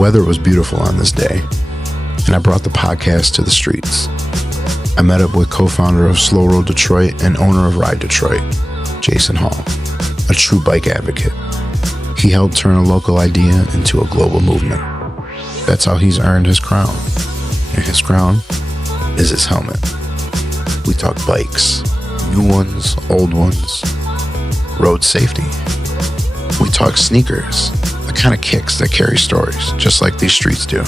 weather was beautiful on this day, and I brought the podcast to the streets. I met up with co-founder of Slow Road Detroit and owner of Ride Detroit, Jason Hall, a true bike advocate. He helped turn a local idea into a global movement. That's how he's earned his crown. And his crown is his helmet. We talk bikes, new ones, old ones, road safety. We talk sneakers, the kind of kicks that carry stories, just like these streets do.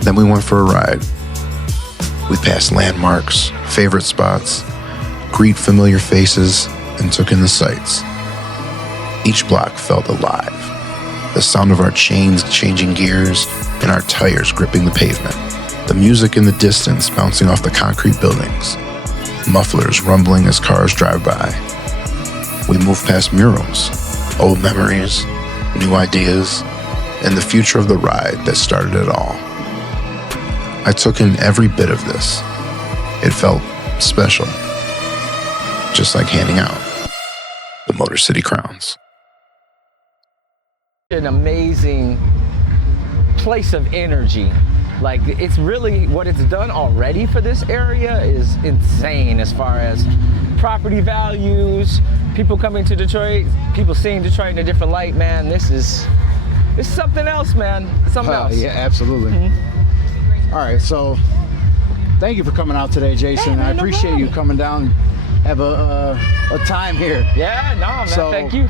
Then we went for a ride. We passed landmarks, favorite spots, greet familiar faces, and took in the sights. Each block felt alive. The sound of our chains changing gears and our tires gripping the pavement. The music in the distance bouncing off the concrete buildings. Mufflers rumbling as cars drive by. We moved past murals, old memories, new ideas, and the future of the ride that started it all. I took in every bit of this. It felt special. Just like handing out the Motor City crowns. An amazing place of energy. Like, it's really, what it's done already for this area is insane as far as property values, people coming to Detroit, people seeing Detroit in a different light, man. This is something else, man. Something else. Yeah, absolutely. Mm-hmm. All right, so thank you for coming out today, Jason. Hey, man, I appreciate you coming down and have a time here. Yeah, no, man, so, thank you.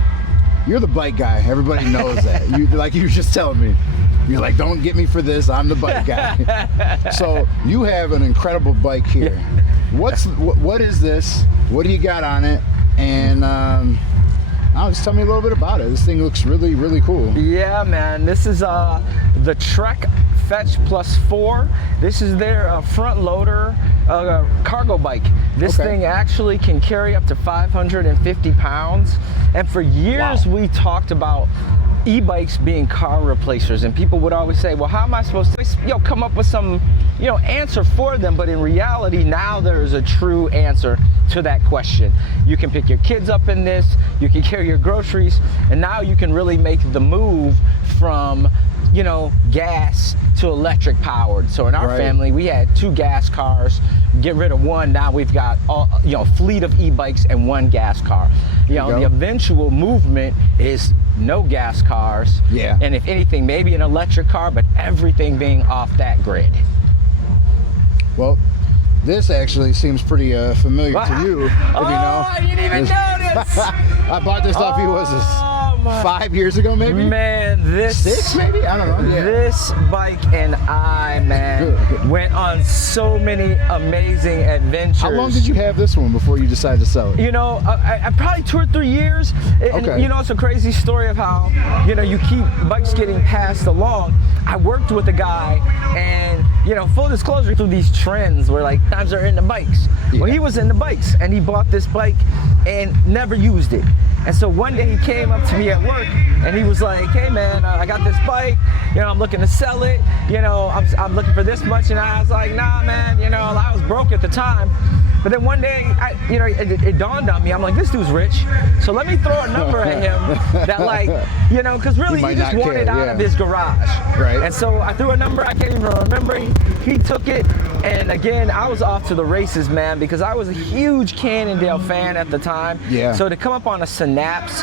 You're the bike guy. Everybody knows that. Like you were just telling me. You're like, don't get me for this. I'm the bike guy. So you have an incredible bike here. What is this? What do you got on it? And just tell me a little bit about it. This thing looks really, really cool. Yeah, man. This is the Trek Fetch Plus 4. This is their front loader cargo bike. This thing actually can carry up to 550 pounds. And for years we talked about e-bikes being car replacers, and people would always say, well, how am I supposed to come up with some answer for them? But in reality, now there's a true answer to that question. You can pick your kids up in this, you can carry your groceries, and now you can really make the move from gas to electric powered. So in our family, we had 2 gas cars. Get rid of one, now we've got fleet of e-bikes and 1 gas car. The eventual movement is no gas cars. Yeah. And if anything, maybe an electric car, but everything being off that grid. Well, this actually seems pretty familiar to you. I didn't even notice. I bought this off you, was this 5 years ago, maybe? Man, this 6 maybe? I don't know. Yeah. This bike and I, man, went on so many amazing adventures. How long did you have this one before you decided to sell it? I probably 2 or 3 years. And, it's a crazy story of how, you keep bikes getting passed along. I worked with a guy, and, full disclosure, through these trends where, like, times are into bikes. Yeah. Well, he was into bikes, and he bought this bike and never used it. And so one day he came up to me at work, and he was like, hey, man, I got this bike. I'm looking to sell it. I'm looking for this much. And I was like, nah, man, I was broke at the time. But then one day, it dawned on me. I'm like, this dude's rich, so let me throw a number at him that, because really he just wanted out of his garage. Right. And so I threw a number I can't even remember. He took it, and again, I was off to the races, man, because I was a huge Cannondale fan at the time. Yeah. So to come up on a Synapse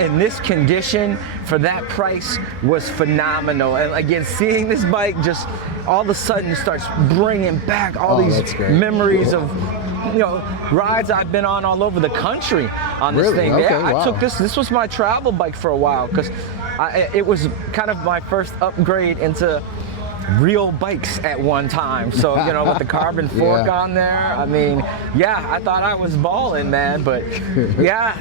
in this condition for that price was phenomenal. And again, seeing this bike just all of a sudden starts bringing back all these memories of rides I've been on all over the country on this thing. Okay, I took this was my travel bike for a while, because it was kind of my first upgrade into real bikes at one time. So, with the carbon fork on there, I mean, I thought I was balling, man. But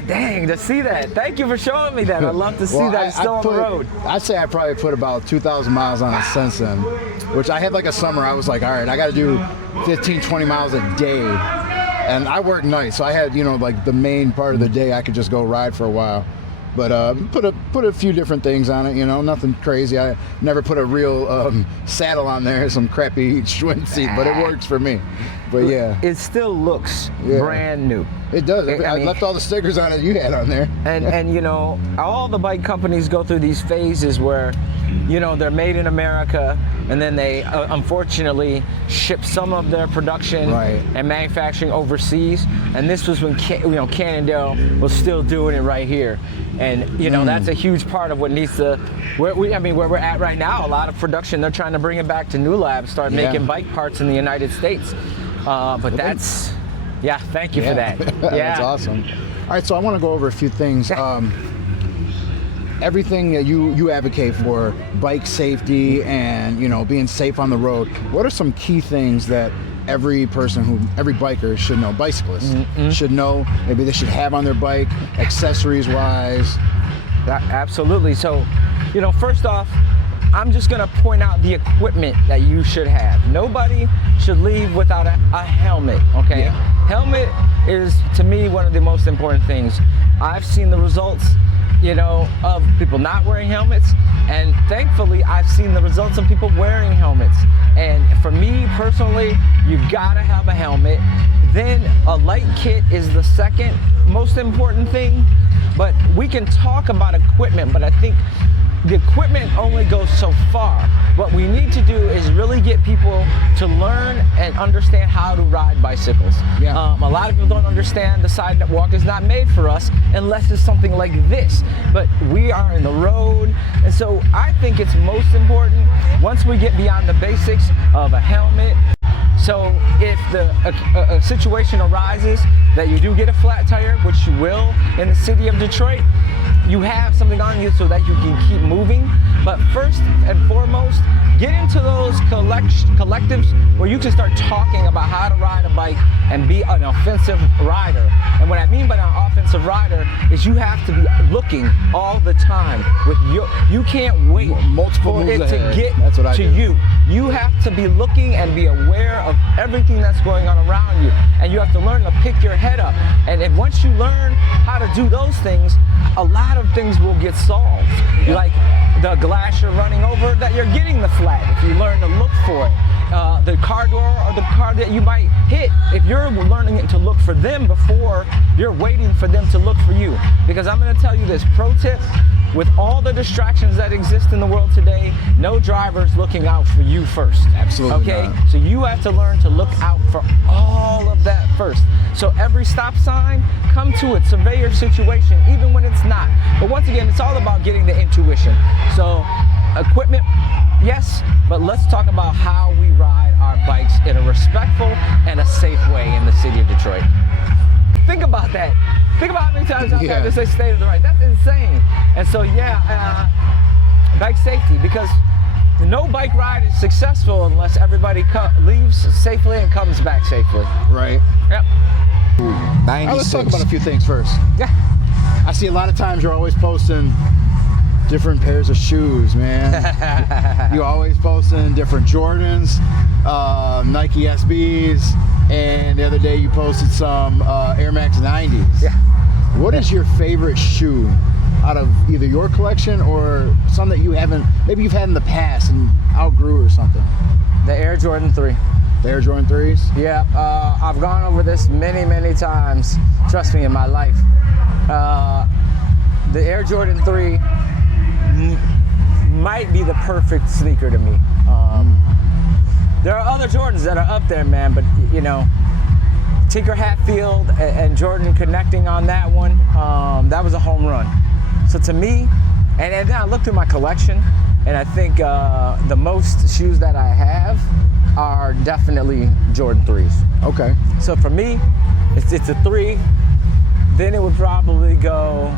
dang, to see that. Thank you for showing me that. I'd love to see that still on the road. I'd say I probably put about 2,000 miles on it since then, which I had like a summer. I was like, all right, I got to do 15, 20 miles a day. And I work nights, so I had, like the main part of the day I could just go ride for a while. But put a few different things on it, nothing crazy. I never put a real saddle on there, some crappy Schwinn seat, but it works for me. But yeah. It still looks brand new. It does. I left all the stickers on it you had on there. And all the bike companies go through these phases where you know, they're made in America, and then they unfortunately ship some of their production and manufacturing overseas. And this was when Cannondale was still doing it right here. And you know, that's a huge part of what needs to, where we're at right now. A lot of production, they're trying to bring it back to New Lab, start making bike parts in the United States. But that's, thank you for that. That's awesome. All right, so I want to go over a few things. Everything that you advocate for, bike safety and, you know, being safe on the road. What are some key things that every biker should know, bicyclist should know, maybe they should have on their bike, accessories wise? Absolutely. So, you know, first off, I'm just gonna point out the equipment that you should have. Nobody should leave without a helmet, okay? Helmet is, to me, one of the most important things. I've seen the results, you know, of people not wearing helmets, and thankfully I've seen the results of people wearing helmets. And for me personally, you gotta have a helmet. Then a light kit is the second most important thing. But we can talk about equipment, but I think the equipment only goes so far. What we need to do is really get people to learn and understand how to ride bicycles. A lot of people don't understand the sidewalk is not made for us unless it's something like this. But we are in the road, and so I think it's most important once we get beyond the basics of a helmet. So if a situation arises that you do get a flat tire, which you will in the city of Detroit, you have something on you so that you can keep moving. But first and foremost, get into those collectives where you can start talking about how to ride a bike and be an offensive rider. And what I mean by an offensive rider is you have to be looking all the time. You can't wait for it to get to you. You have to be looking and be aware of everything that's going on around you. And you have to learn to pick your head up. And then once you learn how to do those things, a lot of things will get solved. Like the glass you're running over, that you're getting the flat if you learn to look for it. The car door or the car that you might hit, if you're learning to look for them before you're waiting for them to look for you. Because I'm going to tell you this, pro tip, with all the distractions that exist in the world today, no driver's looking out for you first. Absolutely. Okay? Not. So you have to learn to look out for all of that first. So every stop sign, come to it, survey your situation, even when it's not. But once again, it's all about getting the intuition. So equipment, yes, but let's talk about how we ride our bikes in a respectful and a safe way in the city of Detroit. Think about that. Think about how many times I've had to say stay to the right. That's insane. And so bike safety, because no bike ride is successful unless everybody leaves safely and comes back safely. Right. Yep. Let's talk about a few things first. Yeah. I see a lot of times you're always posting different pairs of shoes, man. You always posting different Jordans, Nike SBs, and the other day you posted some Air Max 90s. Yeah. What is your favorite shoe out of either your collection or some that you haven't, maybe you've had in the past and outgrew or something? The Air Jordan 3. The Air Jordan 3s? Yeah, I've gone over this many times, trust me, in my life. The Air Jordan 3 might be the perfect sneaker to me. There are other Jordans that are up there, man, but you know, Tinker Hatfield and Jordan connecting on that one, that was a home run. So to me, and then I look through my collection, and I think the most shoes that I have are definitely Jordan 3s. Okay. So for me, it's a 3. Then it would probably go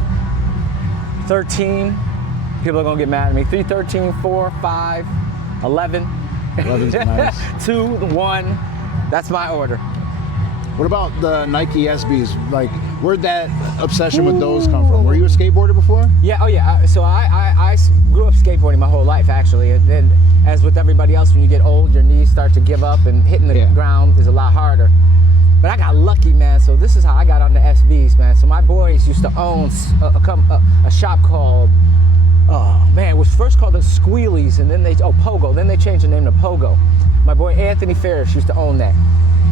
13. People are gonna get mad at me. 3, 13, 4, 5, 11. 11's nice. 2, 1. That's my order. What about the Nike SBs? Like, where'd that obsession with those come from? Were you a skateboarder before? Yeah, oh yeah. So I grew up skateboarding my whole life, actually. And then, as with everybody else, when you get old, your knees start to give up and hitting the ground is a lot harder. But I got lucky, man. So this is how I got on the SBs, man. So my boys used to own a shop called, oh man, it was first called the Squealies, and then Pogo. Then they changed the name to Pogo. My boy Anthony Ferris used to own that.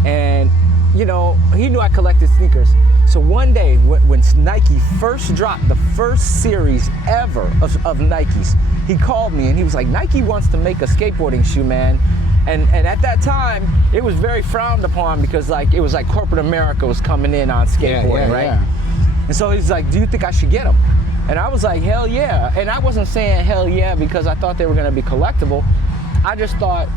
And you know, he knew I collected sneakers. So one day when Nike first dropped the first series ever of Nikes, he called me and he was like, Nike wants to make a skateboarding shoe, man. And at that time, it was very frowned upon because like it was like corporate America was coming in on skateboarding, right? Yeah. And so he's like, do you think I should get them? And I was like, hell yeah. And I wasn't saying hell yeah because I thought they were gonna be collectible. I just thought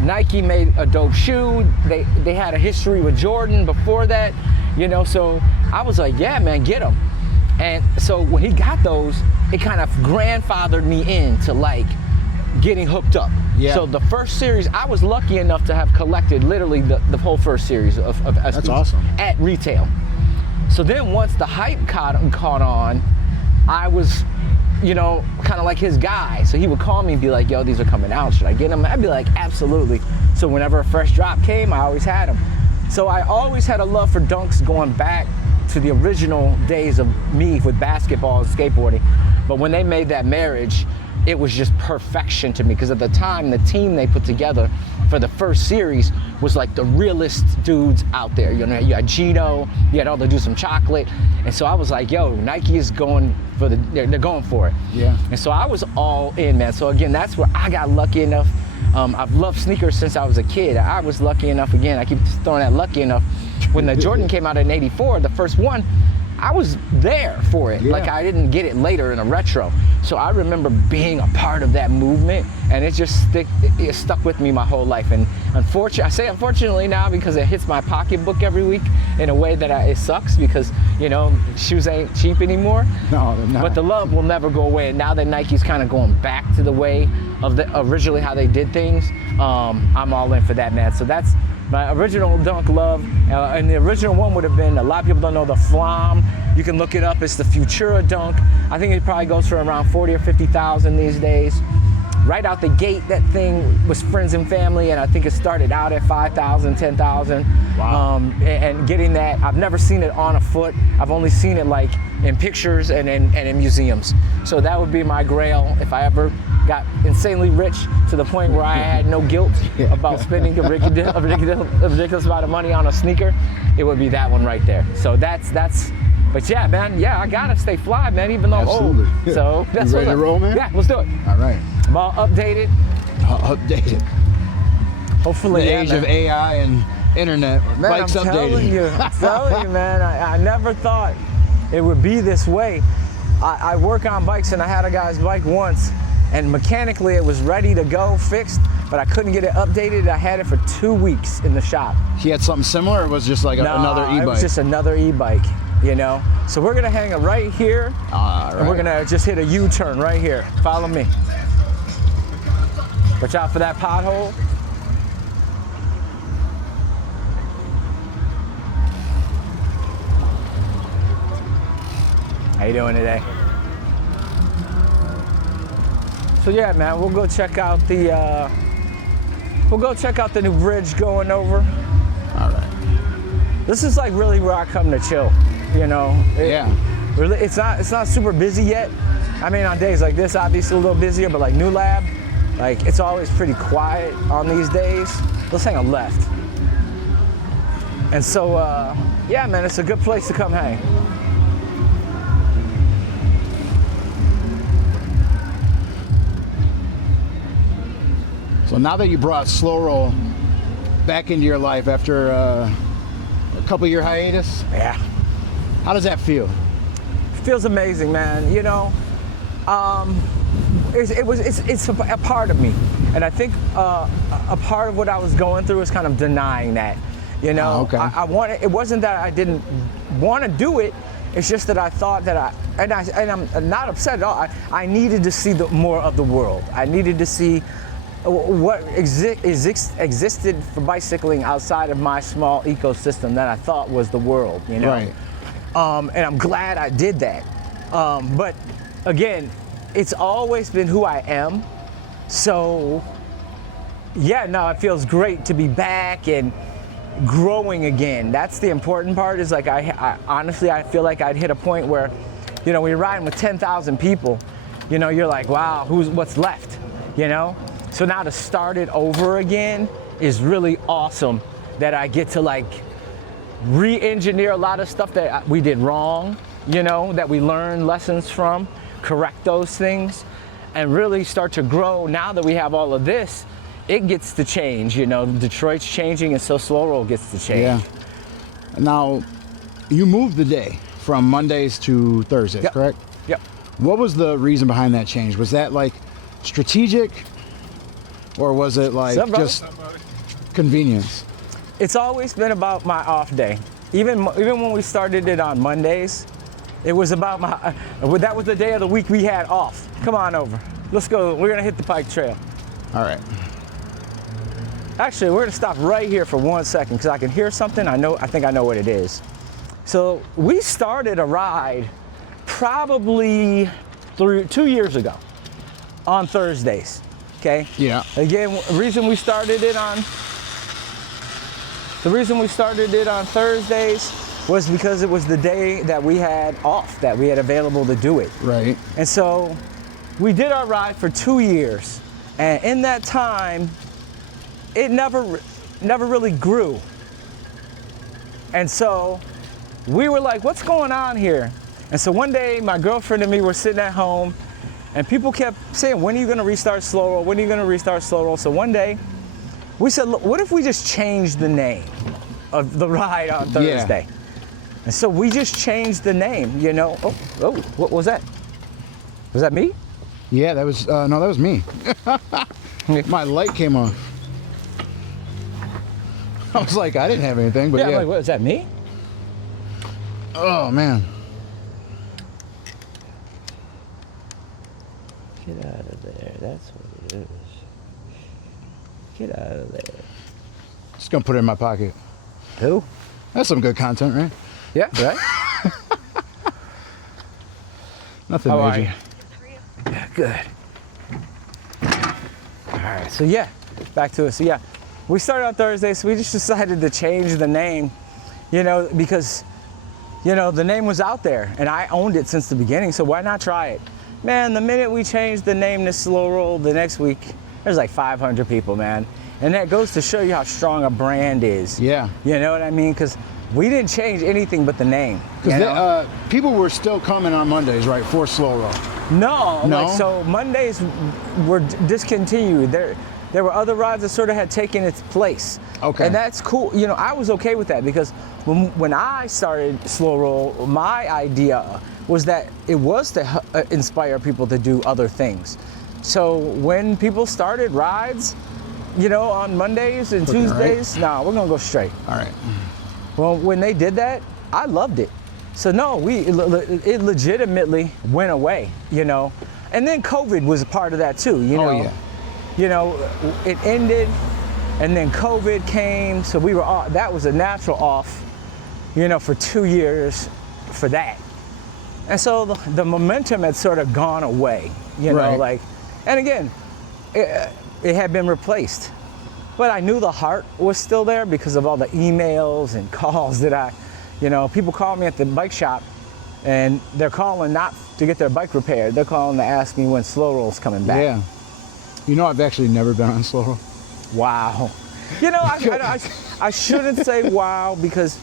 Nike made a dope shoe. They had a history with Jordan before that, you know, so I was like, yeah, man, get them. And so when he got those, it kind of grandfathered me into like getting hooked up. Yeah. So the first series, I was lucky enough to have collected literally the whole first series of SBs. That's awesome. At retail. So then once the hype caught on, I was, you know, kind of like his guy. So he would call me and be like, yo, these are coming out. Should I get them? I'd be like, absolutely. So whenever a fresh drop came, I always had them. So I always had a love for dunks going back to the original days of me with basketball and skateboarding. But when they made that marriage, it was just perfection to me because at the time, the team they put together for the first series was like the realest dudes out there. You know, you had Gino, you had all the dudes from Chocolate. And so I was like, yo, Nike is going for they're going for it. Yeah. And so I was all in, man. So again, that's where I got lucky enough. I've loved sneakers since I was a kid. I was lucky enough, again, I keep throwing that lucky enough. When the Jordan came out in '84, the first one, I was there for it. Yeah. Like I didn't get it later in a retro. So I remember being a part of that movement and it just it stuck with me my whole life. And I say unfortunately now because it hits my pocketbook every week in a way that it sucks because, you know, shoes ain't cheap anymore. No, they're not. But the love will never go away. And now that Nike's kind of going back to the way of originally how they did things, I'm all in for that, man. So that's my original dunk love, and the original one would have been, a lot of people don't know the Flam. You can look it up, it's the Futura dunk. I think it probably goes for around 40 or 50,000 these days. Right out the gate, that thing was friends and family, and I think it started out at 5,000, 10,000. Wow. And getting that, I've never seen it on a foot. I've only seen it like in pictures and in museums. So that would be my grail if I ever got insanely rich to the point where I had no guilt about spending a ridiculous amount of money on a sneaker. It would be that one right there. So that's. But yeah, man, yeah, I gotta stay fly, man, even though I'm old. So that's you ready to roll, man? Yeah, let's do it. All right. I'm all updated. Updated. Hopefully, the age of AI and internet. Man, Bike's I'm updated. telling you, man, I never thought it would be this way. I work on bikes, and I had a guy's bike once, and mechanically it was ready to go, fixed, but I couldn't get it updated. I had it for 2 weeks in the shop. He had something similar, or was it just like another e-bike? It was just another e-bike, you know? So we're gonna hang it right here, and we're gonna just hit a U-turn right here. Follow me. Watch out for that pothole. How you doing today? So yeah, man, we'll go check out the new bridge going over. All right. This is like really where I come to chill, you know. Really, it's not super busy yet. I mean, on days like this, obviously a little busier, but like New Lab, like it's always pretty quiet on these days. Let's hang a left. And so, yeah, man, it's a good place to come hang. So now that you brought Slow Roll back into your life after a couple-year hiatus, yeah, how does that feel? It feels amazing, man. You know, it's a part of me, and I think a part of what I was going through is kind of denying that. You know, I wanted. It wasn't that I didn't want to do it. It's just that I thought that and I'm not upset at all. I needed to see more of the world. I needed to see what existed for bicycling outside of my small ecosystem that I thought was the world, you know? Right. And I'm glad I did that. But again, it's always been who I am. So yeah, no, it feels great to be back and growing again. That's the important part, is like I honestly, I feel like I'd hit a point where, you know, when you're riding with 10,000 people, you know, you're like, wow, what's left, you know? So now to start it over again is really awesome, that I get to like re-engineer a lot of stuff that we did wrong, you know, that we learned lessons from, correct those things, and really start to grow. Now that we have all of this, it gets to change, you know. Detroit's changing, and so Slow Roll gets to change. Yeah. Now, you moved the day from Mondays to Thursdays, Yep. correct? Yep. What was the reason behind that change? Was that like strategic, or was it like What's up, bro? just convenience? It's always been about my off day. Even when we started it on Mondays, it was about that was the day of the week we had off. Come on over. Let's go. We're gonna hit the Pike Trail. All right. Actually, we're gonna stop right here for 1 second because I can hear something. I think I know what it is. So we started a ride probably 2 years ago on Thursdays. Okay. Yeah. Again, the reason we started it on Thursdays was because it was the day that we had off, that we had available to do it. Right. And so we did our ride for 2 years, and in that time, it never really grew. And so we were like, what's going on here? And so one day, my girlfriend and me were sitting at home, and people kept saying, when are you gonna restart Slow Roll? When are you gonna restart Slow Roll? So one day, we said, look, what if we just change the name of the ride on Thursday? Yeah. And so we just changed the name, you know. Oh, what was that? Was that me? Yeah, that was, no, that was me. My light came on. I was like, I didn't have anything, but yeah. I'm like, what, is that me? Oh, man. Get out of there, that's what it is. Get out of there. Just gonna put it in my pocket. Who? That's some good content, right? Yeah, right? Nothing How are major. you? Yeah, good. All right, so yeah, back to it. So yeah, we started on Thursday, so we just decided to change the name, you know, because, you know, the name was out there and I owned it since the beginning, so why not try it? Man, the minute we changed the name to Slow Roll, the next week, there's like 500 people, man. And that goes to show you how strong a brand is. Yeah. You know what I mean? Because we didn't change anything but the name. Because people were still coming on Mondays, right, for Slow Roll. No. No? Like, so Mondays were discontinued. There were other rides that sort of had taken its place. Okay. And that's cool. You know, I was okay with that because when I started Slow Roll, my idea was that it was to inspire people to do other things. So when people started rides, you know, on Mondays and Tuesdays, nah, we're gonna go straight. All right. Well, when they did that, I loved it. So no, it legitimately went away, you know. And then COVID was a part of that too, you know. Oh, yeah. You know, it ended, and then COVID came, so we were off. That was a natural off, you know, for 2 years for that. And so the momentum had sort of gone away, you know, Right. like, and again, it had been replaced. But I knew the heart was still there because of all the emails and calls that you know, people call me at the bike shop and they're calling not to get their bike repaired. They're calling to ask me when Slow Roll's coming back. Yeah. You know, I've actually never been on Slow Roll. Wow. You know, I shouldn't say wow because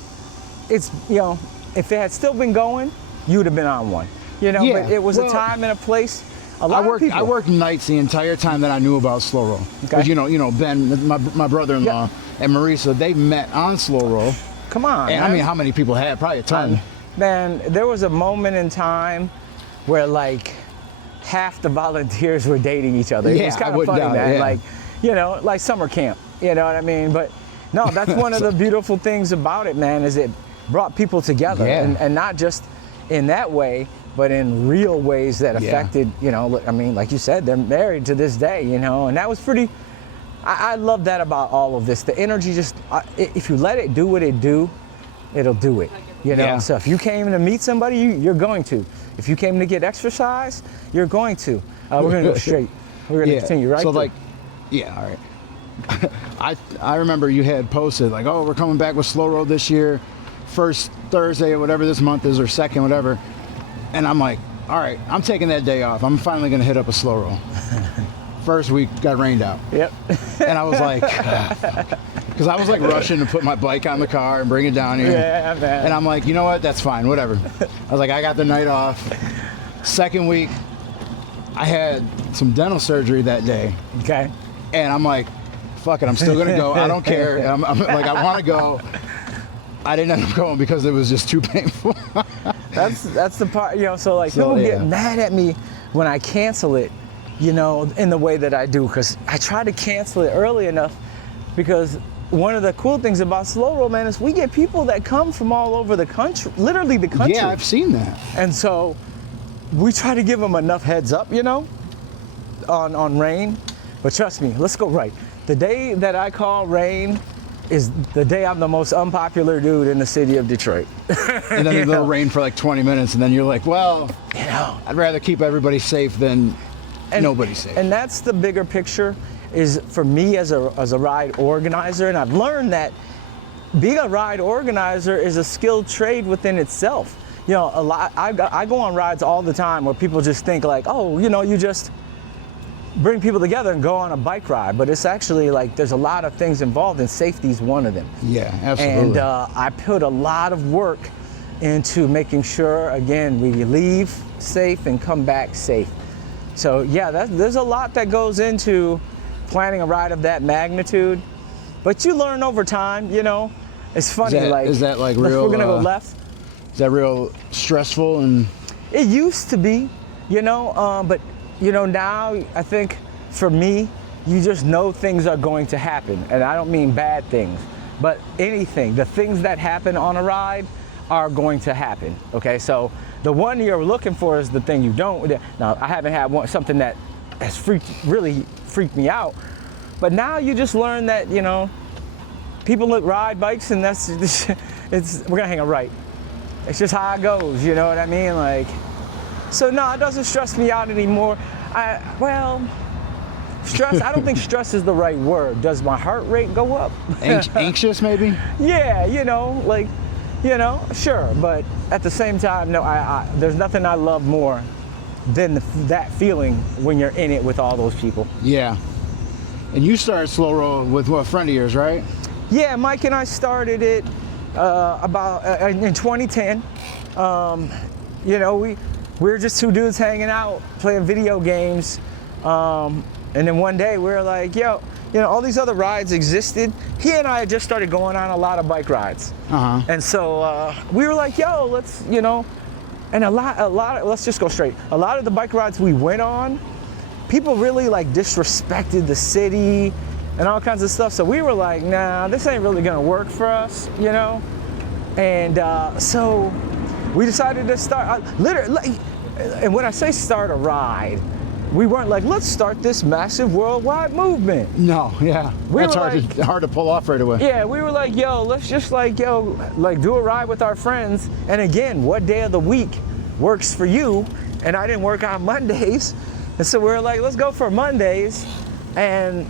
it's, you know, if it had still been going, you would have been on one. You know, Yeah, but it was well, a time and a place. A lot of people. I worked nights the entire time that I knew about Slow Roll. Okay. Because, you know, Ben, my brother-in-law, and Marisa, they met on Slow Roll. Come on, And man. I mean, how many people had? Probably a ton. Man, there was a moment in time where like half the volunteers were dating each other. It Yeah, was I kind of wouldn't funny, doubt it, man. yeah. Like, you know, like summer camp. You know what I mean? But no, that's one of the beautiful things about it, man, is it brought people together, Yeah. and not just in that way, but in real ways that Yeah. affected, you know, I mean, like you said, they're married to this day, you know, and that was pretty, I love that about all of this. The energy just, if you let it do what it do, it'll do it, you know? Yeah. So if you came to meet somebody, you're going to. If you came to get exercise, you're going to. We're gonna go straight. We're gonna continue right So through. like, yeah, all right. I remember you had posted like, oh, we're coming back with Slow Roll this year, first Thursday or whatever this month is, or second, whatever. And I'm like, all right, I'm taking that day off. I'm finally gonna hit up a Slow Roll. First week got rained out. Yep. And I was like, Because I was like rushing to put my bike on the car and bring it down here. Yeah, man. And I'm like, you know what? That's fine, whatever. I was like, I got the night off. Second week, I had some dental surgery that day. Okay. And I'm like, fuck it, I'm still gonna go. I don't care. I'm like, I want to go. I didn't end up going because it was just too painful. That's the part, so like people get mad at me when I cancel it, in the way that I do, because I try to cancel it early enough, because one of the cool things about Slow Roll, man, is we get people that come from all over the country, literally the country. Yeah, I've seen that. And so we try to give them enough heads up, on rain. But trust me, let's go right. The day that I call rain is the day I'm the most unpopular dude in the city of Detroit. And then it'll rain for like 20 minutes, and then you're like, well, I'd rather keep everybody safe than nobody safe. And that's the bigger picture, is for me as a ride organizer. And I've learned that being a ride organizer is a skilled trade within itself. I go on rides all the time where people just think like, oh, you just bring people together and go on a bike ride, but it's actually like there's a lot of things involved, and safety is one of them. Yeah, absolutely. And I put a lot of work into making sure, again, we leave safe and come back safe. So yeah, there's a lot that goes into planning a ride of that magnitude, but you learn over time. It's funny. Is that like real? We're gonna go left. Is that real stressful? And it used to be, but now I think for me, you just know things are going to happen. And I don't mean bad things, but anything. The things that happen on a ride are going to happen. Okay, so the one you're looking for is the thing you don't. Now, I haven't had something that has really freaked me out. But now you just learn that, people that ride bikes, and we're gonna hang a right. It's just how it goes, you know what I mean? Like, so no, it doesn't stress me out anymore. Stress, I don't think stress is the right word. Does my heart rate go up? Anxious maybe? Yeah, sure. But at the same time, no, there's nothing I love more than that feeling when you're in it with all those people. Yeah. And you started Slow Roll with a friend of yours, right? Yeah, Mike and I started it in 2010. We were just two dudes hanging out, playing video games. And then one day we were like, all these other rides existed. He and I had just started going on a lot of bike rides. Uh-huh. And so we were like, let's, and a lot, let's just go straight. A lot of the bike rides we went on, people really like disrespected the city and all kinds of stuff. So we were like, nah, this ain't really gonna work for us, And so we decided to start, literally, and when I say start a ride, we weren't like, let's start this massive worldwide movement. No, yeah. That's hard to pull off right away. Yeah, we were like, let's just do a ride with our friends. And again, what day of the week works for you? And I didn't work on Mondays. And so we were like, let's go for Mondays. And,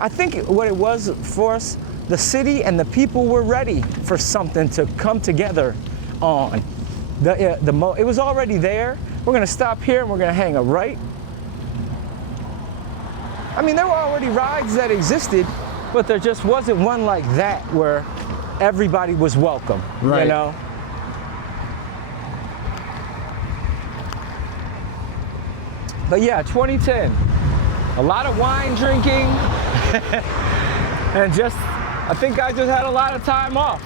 I think what it was for us, the city and the people were ready for something to come together on. It was already there. We're gonna stop here and we're gonna hang a right. I mean, there were already rides that existed, but there just wasn't one like that where everybody was welcome, right. But yeah, 2010, a lot of wine drinking, and I think I just had a lot of time off.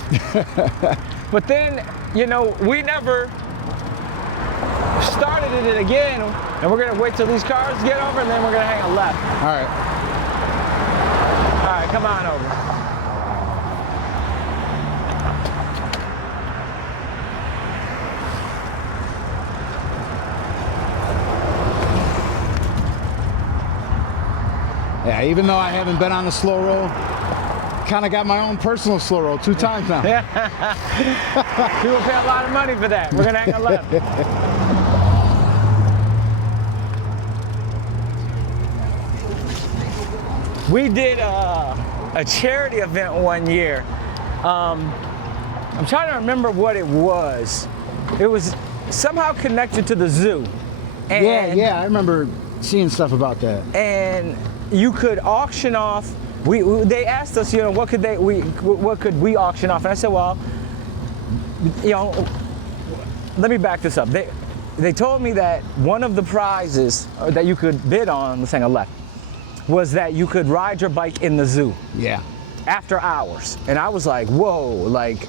But then, we never started it again, and we're gonna wait till these cars get over, and then we're gonna hang a left. All right, come on over. Yeah, even though I haven't been on the Slow Roll, kind of got my own personal Slow Roll 2 times now. People pay a lot of money for that. We're gonna hang a left. We did a charity event one year. I'm trying to remember what it was. It was somehow connected to the zoo. And, yeah, I remember seeing stuff about that. And you could auction off they asked us, what could we auction off? And I said, well, let me back this up. They told me that one of the prizes that you could bid on, let's hang a left, was that you could ride your bike in the zoo. Yeah. After hours. And I was like, whoa, like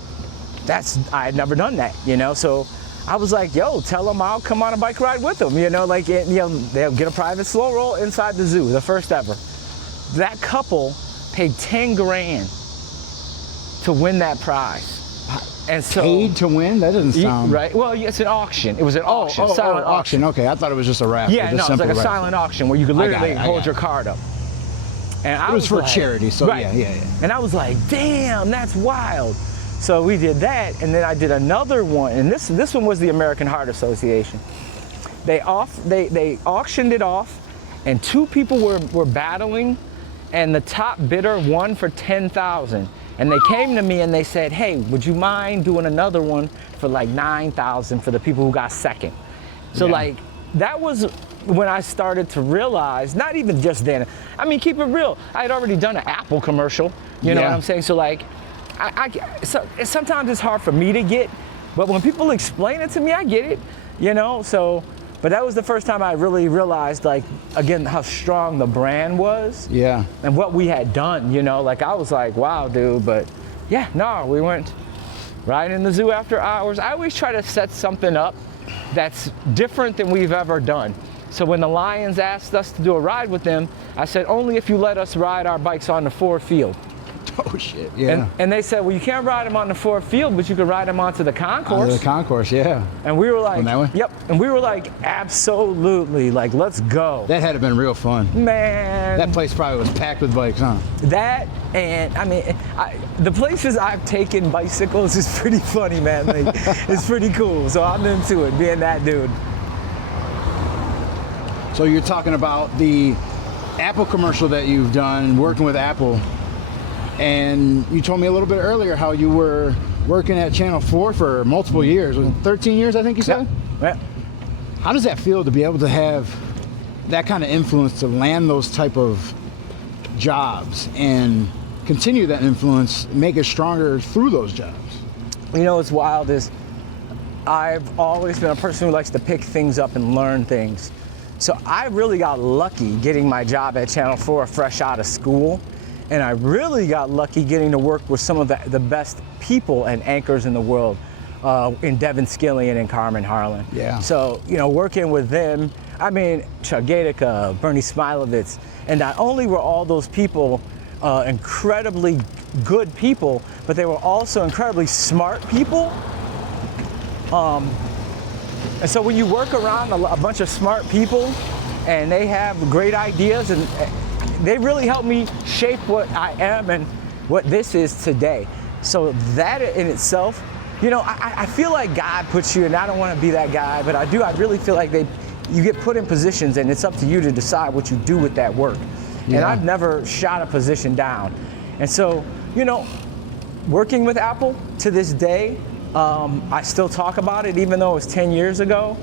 I had never done that, So I was like, yo, tell them I'll come on a bike ride with them, they'll get a private slow roll inside the zoo, the first ever. That couple paid 10 grand to win that prize. And so paid to win? That doesn't sound right. Well, it's an auction. It was an auction, silent auction. Okay, I thought it was just a raffle. Yeah, no, it was like a silent auction where you could literally hold your card up. And it was for charity, so right. Yeah. And I was like, damn, that's wild. So we did that, and then I did another one, and this one was the American Heart Association. They auctioned it off, and two people were battling, and the top bidder won for $10,000. And they came to me and they said, hey, would you mind doing another one for like $9,000 for the people who got second? So like, that was when I started to realize, not even just then, I mean, keep it real, I had already done an Apple commercial, you know what I'm saying? So like, sometimes it's hard for me to get, but when people explain it to me, I get it, so, but that was the first time I really realized, like, again, how strong the brand was. Yeah. And what we had done, like I was like, wow, dude, but yeah, no, we went riding in the zoo after hours. I always try to set something up that's different than we've ever done. So when the Lions asked us to do a ride with them, I said, only if you let us ride our bikes on the Ford field. Oh shit, yeah. And they said, well, you can't ride them on the Ford field, but you could ride them onto the concourse. Onto the concourse, yeah. And we were like, yep. And we were like, absolutely, like, let's go. That had been real fun. Man. That place probably was packed with bikes, huh? That, and I mean, the places I've taken bicycles is pretty funny, man. Like, it's pretty cool. So I'm into it, being that dude. So you're talking about the Apple commercial that you've done, working with Apple. And you told me a little bit earlier how you were working at Channel 4 for multiple years. 13 years, I think you said? Yeah. How does that feel to be able to have that kind of influence, to land those type of jobs and continue that influence, make it stronger through those jobs? What's wild is I've always been a person who likes to pick things up and learn things. So I really got lucky getting my job at Channel 4 fresh out of school. And I really got lucky getting to work with some of the best people and anchors in the world, in Devin Skillian and Carmen Harlan. Yeah. So, working with them, I mean, Chuck Gatica, Bernie Smilovitz, and not only were all those people incredibly good people, but they were also incredibly smart people. And so when you work around a bunch of smart people and they have great ideas, and they really helped me shape what I am and what this is today. So that in itself, I feel like God puts you, and I don't want to be that guy, but I really feel like you get put in positions and it's up to you to decide what you do with that work. Yeah. And I've never shot a position down. And so, working with Apple to this day, I still talk about it, even though it was 10 years ago.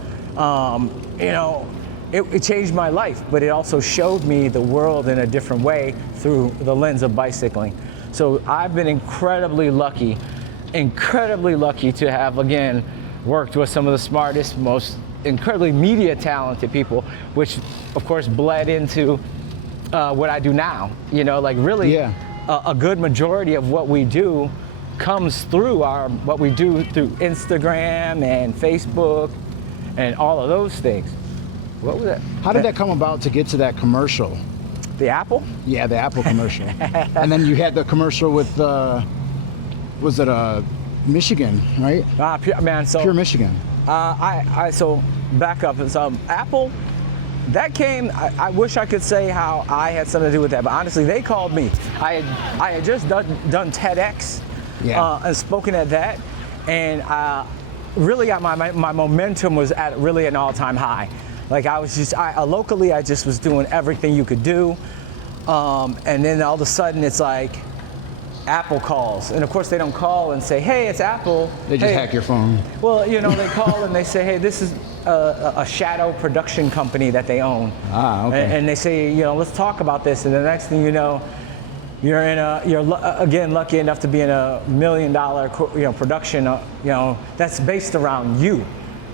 It changed my life, but it also showed me the world in a different way through the lens of bicycling. So I've been incredibly lucky to have, again, worked with some of the smartest, most incredibly media talented people, which of course bled into what I do now. A good majority of what we do comes through what we do through Instagram and Facebook and all of those things. What was that? How did that come about to get to that commercial? The Apple? Yeah, the Apple commercial. And then you had the commercial with, was it Michigan, right? Pure Michigan. So back up. So Apple, that came, I wish I could say how I had something to do with that, but honestly, they called me. I had just done TEDx and spoken at that, and really got my momentum was at really an all-time high. Like I was just, locally I just was doing everything you could do. And then all of a sudden it's like Apple calls. And of course they don't call and say, hey, it's Apple. They just hack your phone. Well, they call and they say, hey, this is a shadow production company that they own. Ah, okay. And they say, let's talk about this. And the next thing you know, again lucky enough to be in $1 million production, that's based around you.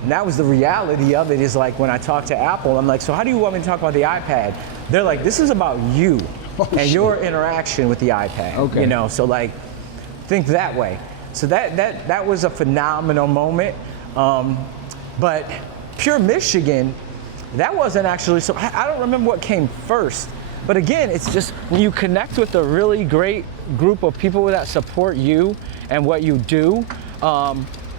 And that was the reality of it. Is like when I talk to Apple, I'm like, so how do you want me to talk about the iPad? They're like, this is about you and your interaction with the iPad. Okay. So like, think that way. So that was a phenomenal moment. But Pure Michigan, that wasn't actually, so I don't remember what came first. But again, it's just when you connect with a really great group of people that support you and what you do,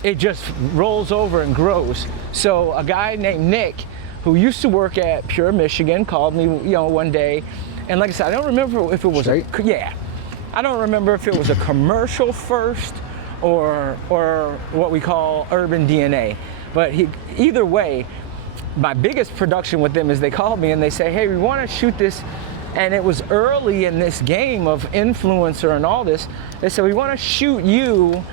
it just rolls over and grows. So a guy named Nick, who used to work at Pure Michigan, called me, one day, and like I said, I don't remember if it was I don't remember if it was a commercial first or what we call urban DNA. But either way, my biggest production with them is they called me and they say, hey, we want to shoot this. And it was early in this game of influencer and all this. They said, we want to shoot you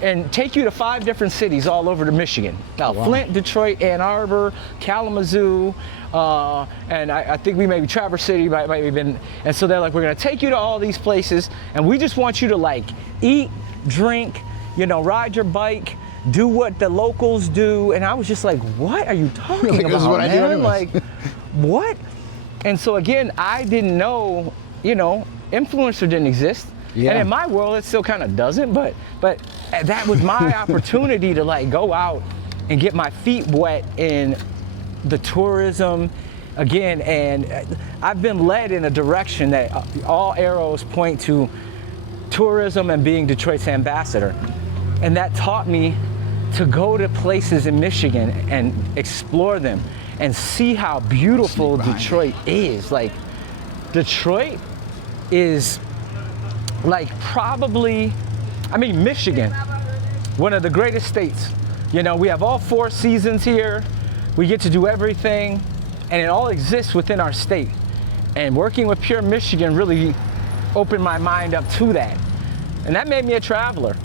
and take you to 5 different cities all over to Michigan. Flint, Detroit, Ann Arbor, Kalamazoo, and I think we maybe Traverse City might have been. And so they're like, we're going to take you to all these places, and we just want you to like eat, drink, ride your bike, do what the locals do. And I was just like, what are you talking about, This is what man? I do anyways. Like, what? And so again, I didn't know, influencer didn't exist. Yeah. And in my world, it still kind of doesn't, but that was my opportunity to like go out and get my feet wet in the tourism again. And I've been led in a direction that all arrows point to tourism and being Detroit's ambassador. And that taught me to go to places in Michigan and explore them and see how beautiful Detroit is. Like, Detroit is like Michigan, one of the greatest states. We have all 4 seasons here. We get to do everything, and it all exists within our state. And working with Pure Michigan really opened my mind up to that. And that made me a traveler.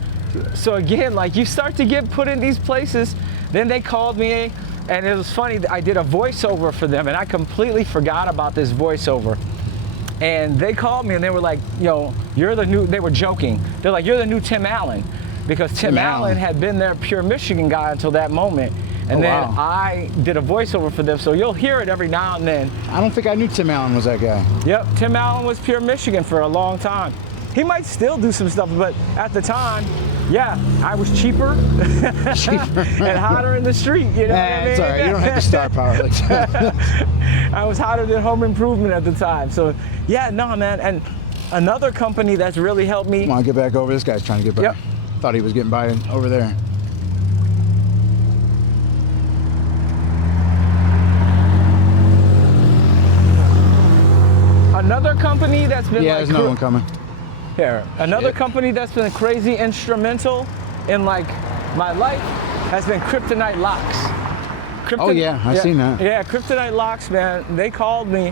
So again, like, you start to get put in these places. Then they called me, and it was funny, I did a voiceover for them, and I completely forgot about this voiceover. And they called me and they were like, you're the new, they were joking. They're like, you're the new Tim Allen. Because Tim Allen had been their Pure Michigan guy until that moment. And I did a voiceover for them. So you'll hear it every now and then. I don't think I knew Tim Allen was that guy. Yep, Tim Allen was Pure Michigan for a long time. He might still do some stuff, but at the time, I was cheaper, and hotter in the street. You know what I mean? It's all right. You don't have the star power like that. I was hotter than Home Improvement at the time. So, man. And another company that's really helped me. Come on, get back over. This guy's trying to get by. Yep. Thought he was getting by over there. Another company that's been there's no one coming. Another company that's been crazy instrumental in like my life has been Kryptonite Locks. I've seen that. Yeah, Kryptonite Locks, man. They called me,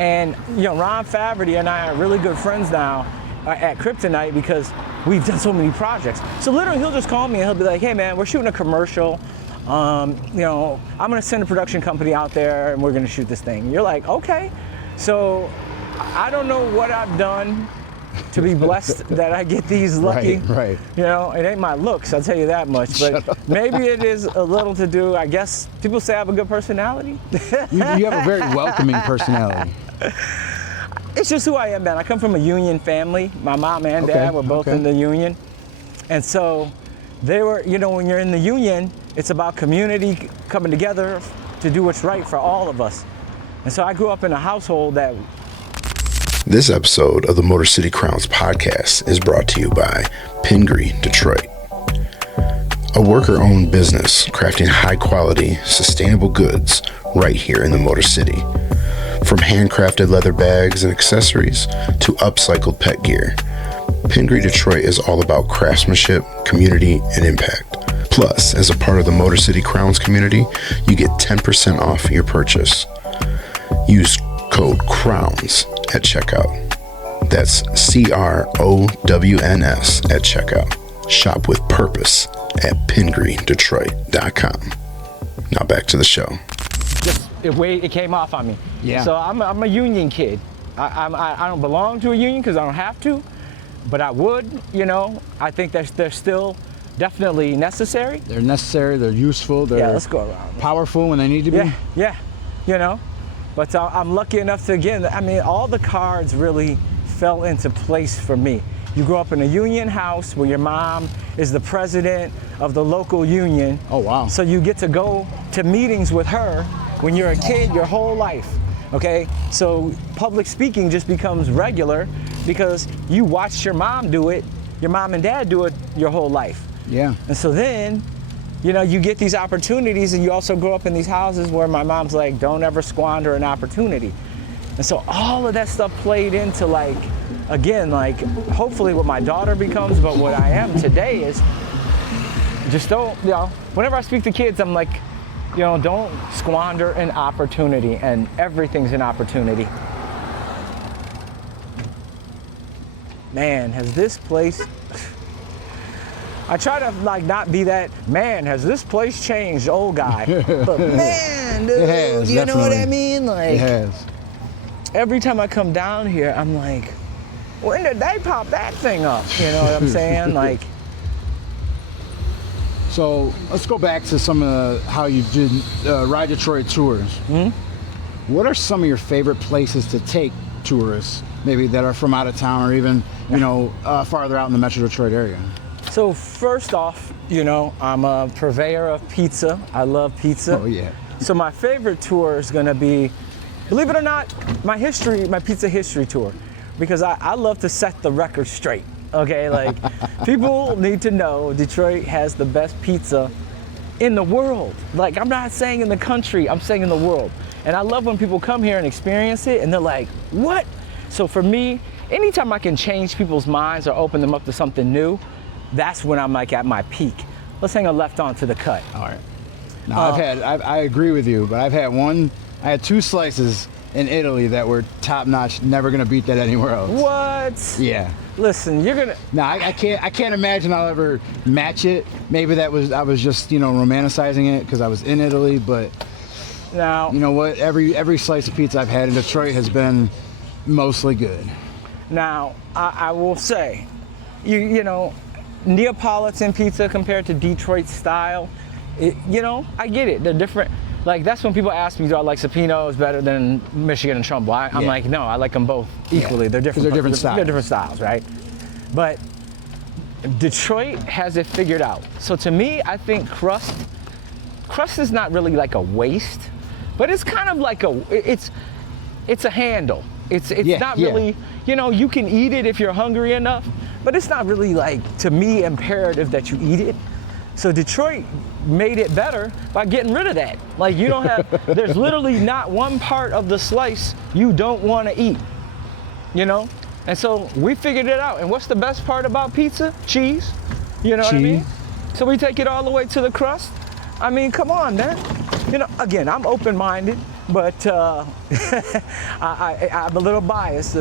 and Ron Faverty and I are really good friends now at Kryptonite because we've done so many projects. So literally, he'll just call me and he'll be like, "Hey, man, we're shooting a commercial. I'm gonna send a production company out there, and we're gonna shoot this thing." And you're like, "Okay." So I don't know what I've done to be blessed that I get these lucky. Right. It ain't my looks, I'll tell you that much. But maybe it is a little to do, I guess, people say I have a good personality. You have a very welcoming personality. It's just who I am, man. I come from a union family. My mom and dad were both in the union. And so they were, when you're in the union, it's about community coming together to do what's right for all of us. And so I grew up in a household that... This episode of the Motor City Crowns podcast is brought to you by Dequindre Detroit, a worker-owned business crafting high-quality, sustainable goods right here in the Motor City. From handcrafted leather bags and accessories to upcycled pet gear, Dequindre Detroit is all about craftsmanship, community, and impact. Plus, as a part of the Motor City Crowns community, you get 10% off your purchase. Use code CROWNS at checkout. That's CROWNS at checkout. Shop with purpose at PingreyDetroit.com. Now back to the show. It came off on me. Yeah. So I'm a union kid. I don't belong to a union because I don't have to, but I would, I think they're still definitely necessary. They're necessary, they're useful, they're let's go around. Powerful when they need to be. Yeah, But I'm lucky enough to, again, all the cards really fell into place for me. You grew up in a union house where your mom is the president of the local union. Oh, wow. So you get to go to meetings with her when you're a kid your whole life, okay? So public speaking just becomes regular because you watched your mom do it, your mom and dad do it your whole life. Yeah. And so then, you get these opportunities, and you also grow up in these houses where my mom's like, don't ever squander an opportunity. And so all of that stuff played into hopefully what my daughter becomes, but what I am today is just don't, whenever I speak to kids, I'm like, don't squander an opportunity, and everything's an opportunity. Man, has this place, I try to not be that, man, has this place changed, old guy. But man, dude, it has, you know what I definitely. mean? It has. Every time I come down here, I'm like, when did they pop that thing up? You know what I'm saying? So let's go back to some of how you did Ride Detroit tours. Mm-hmm. What are some of your favorite places to take tourists, maybe that are from out of town or even, farther out in the Metro Detroit area? So first off, I'm a purveyor of pizza. I love pizza. Oh, yeah. So my favorite tour is going to be, believe it or not, my pizza history tour, because I love to set the record straight. Okay, people need to know Detroit has the best pizza in the world. I'm not saying in the country, I'm saying in the world. And I love when people come here and experience it and they're like, what? So for me, anytime I can change people's minds or open them up to something new, that's when I'm at my peak. Let's hang a left onto the cut. All right. Now I agree with you, but I had 2 slices in Italy that were top notch, never gonna beat that anywhere else. What? Yeah. Listen, you're gonna. No, I can't imagine I'll ever match it. Maybe I was just romanticizing it because I was in Italy, but now you know what? Every slice of pizza I've had in Detroit has been mostly good. Now I will say, Neapolitan pizza compared to Detroit style, I get it. They're different. That's when people ask me, do I like Supino's better than Michigan and Trumbull? I'm like, no, I like them both equally. Yeah. They're different. They're different styles. They're different styles, right? But Detroit has it figured out. So to me, I think crust is not really like a waste, but it's kind of it's a handle. It's not really, you can eat it if you're hungry enough, but it's not really to me, imperative that you eat it. So Detroit made it better by getting rid of that. You don't have, there's literally not one part of the slice you don't want to eat, And so we figured it out. And what's the best part about pizza? Cheese. You know what I mean? So we take it all the way to the crust. I mean, come on, man. Again, I'm open-minded, but I'm a little biased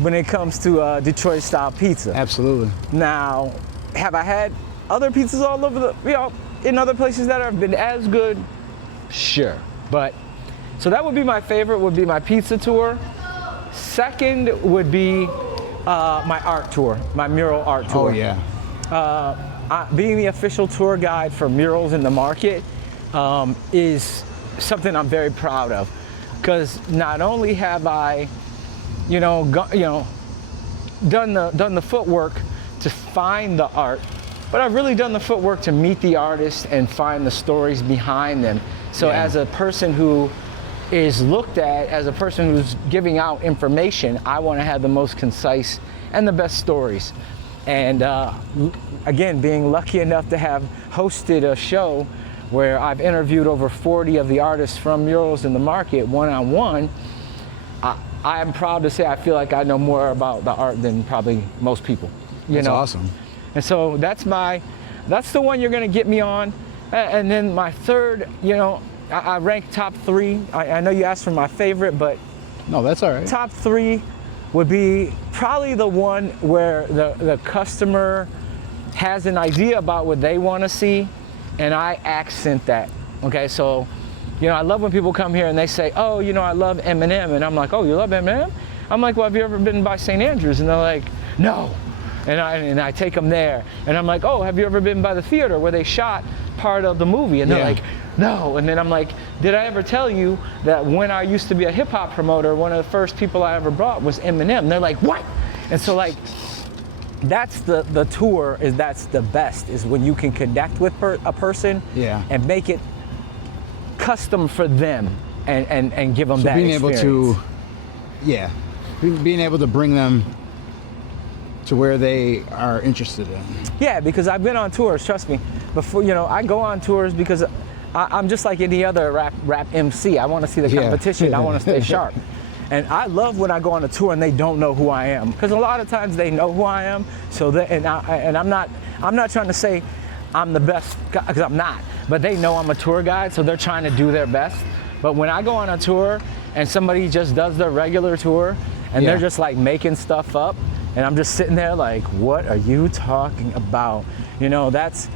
when it comes to Detroit-style pizza. Absolutely. Now, have I had other pizzas all over in other places that have been as good? Sure. But, so that would be my favorite, would be my pizza tour. Second would be my art tour, my mural art tour. Oh, yeah. Being the official tour guide for Murals in the Market is something I'm very proud of, because not only have I, done the footwork to find the art, but I've really done the footwork to meet the artists and find the stories behind them. So as a person who is looked at, as a person who's giving out information, I want to have the most concise and the best stories. And again, being lucky enough to have hosted a show where I've interviewed over 40 of the artists from Murals in the Market one-on-one, I am proud to say I feel like I know more about the art than probably most people. That's awesome. And so that's the one you're gonna get me on. And then my third, I rank top 3. I know you asked for my favorite, but no, that's all right. Top 3 would be probably the one where the customer has an idea about what they want to see, and I accent that. Okay, so I love when people come here and they say, oh, I love Eminem, and I'm like, oh, you love Eminem? I'm like, well, have you ever been by St. Andrews? And they're like, no. And I take them there. And I'm like, oh, have you ever been by the theater where they shot part of the movie? And they're like, no. And then I'm like, did I ever tell you that when I used to be a hip hop promoter, one of the first people I ever brought was Eminem? And they're like, what? And so like, that's the tour, that's the best, is when you can connect with a person and make it custom for them and give them that experience. Being able to bring them to where they are interested in. Yeah, because I've been on tours, trust me. Before, I go on tours because I'm just like any other rap MC. I want to see the competition. I want to stay sharp. And I love when I go on a tour and they don't know who I am, because a lot of times they know who I am. So I'm not trying to say I'm the best, because I'm not. But they know I'm a tour guide, so they're trying to do their best. But when I go on a tour and somebody just does their regular tour and they're just like making stuff up, and I'm just sitting there like, what are you talking about? That's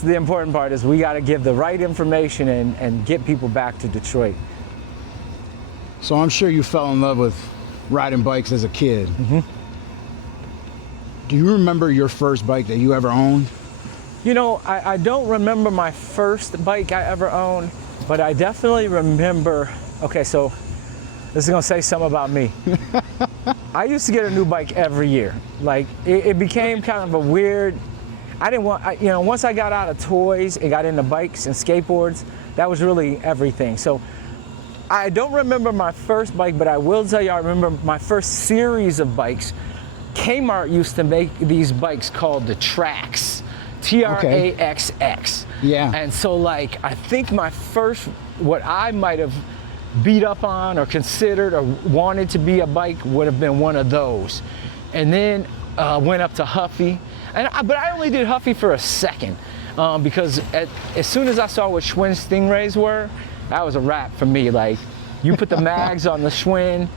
the important part, is we got to give the right information and get people back to Detroit. So I'm sure you fell in love with riding bikes as a kid. Mm-hmm. Do you remember your first bike that you ever owned? I don't remember my first bike I ever owned, but I definitely remember, okay, so this is gonna say something about me. I used to get a new bike every year. Like, it became kind of a weird, once I got out of toys and got into bikes and skateboards, that was really everything. So I don't remember my first bike, but I will tell you, I remember my first series of bikes. Kmart used to make these bikes called the Trax, Traxx. Yeah. And so like, I think my first, what I might have beat up on or considered or wanted to be a bike would have been one of those. And then went up to Huffy. But I only did Huffy for a second, because as soon as I saw what Schwinn Stingrays were, that was a wrap for me. Like, you put the mags on the Schwinn.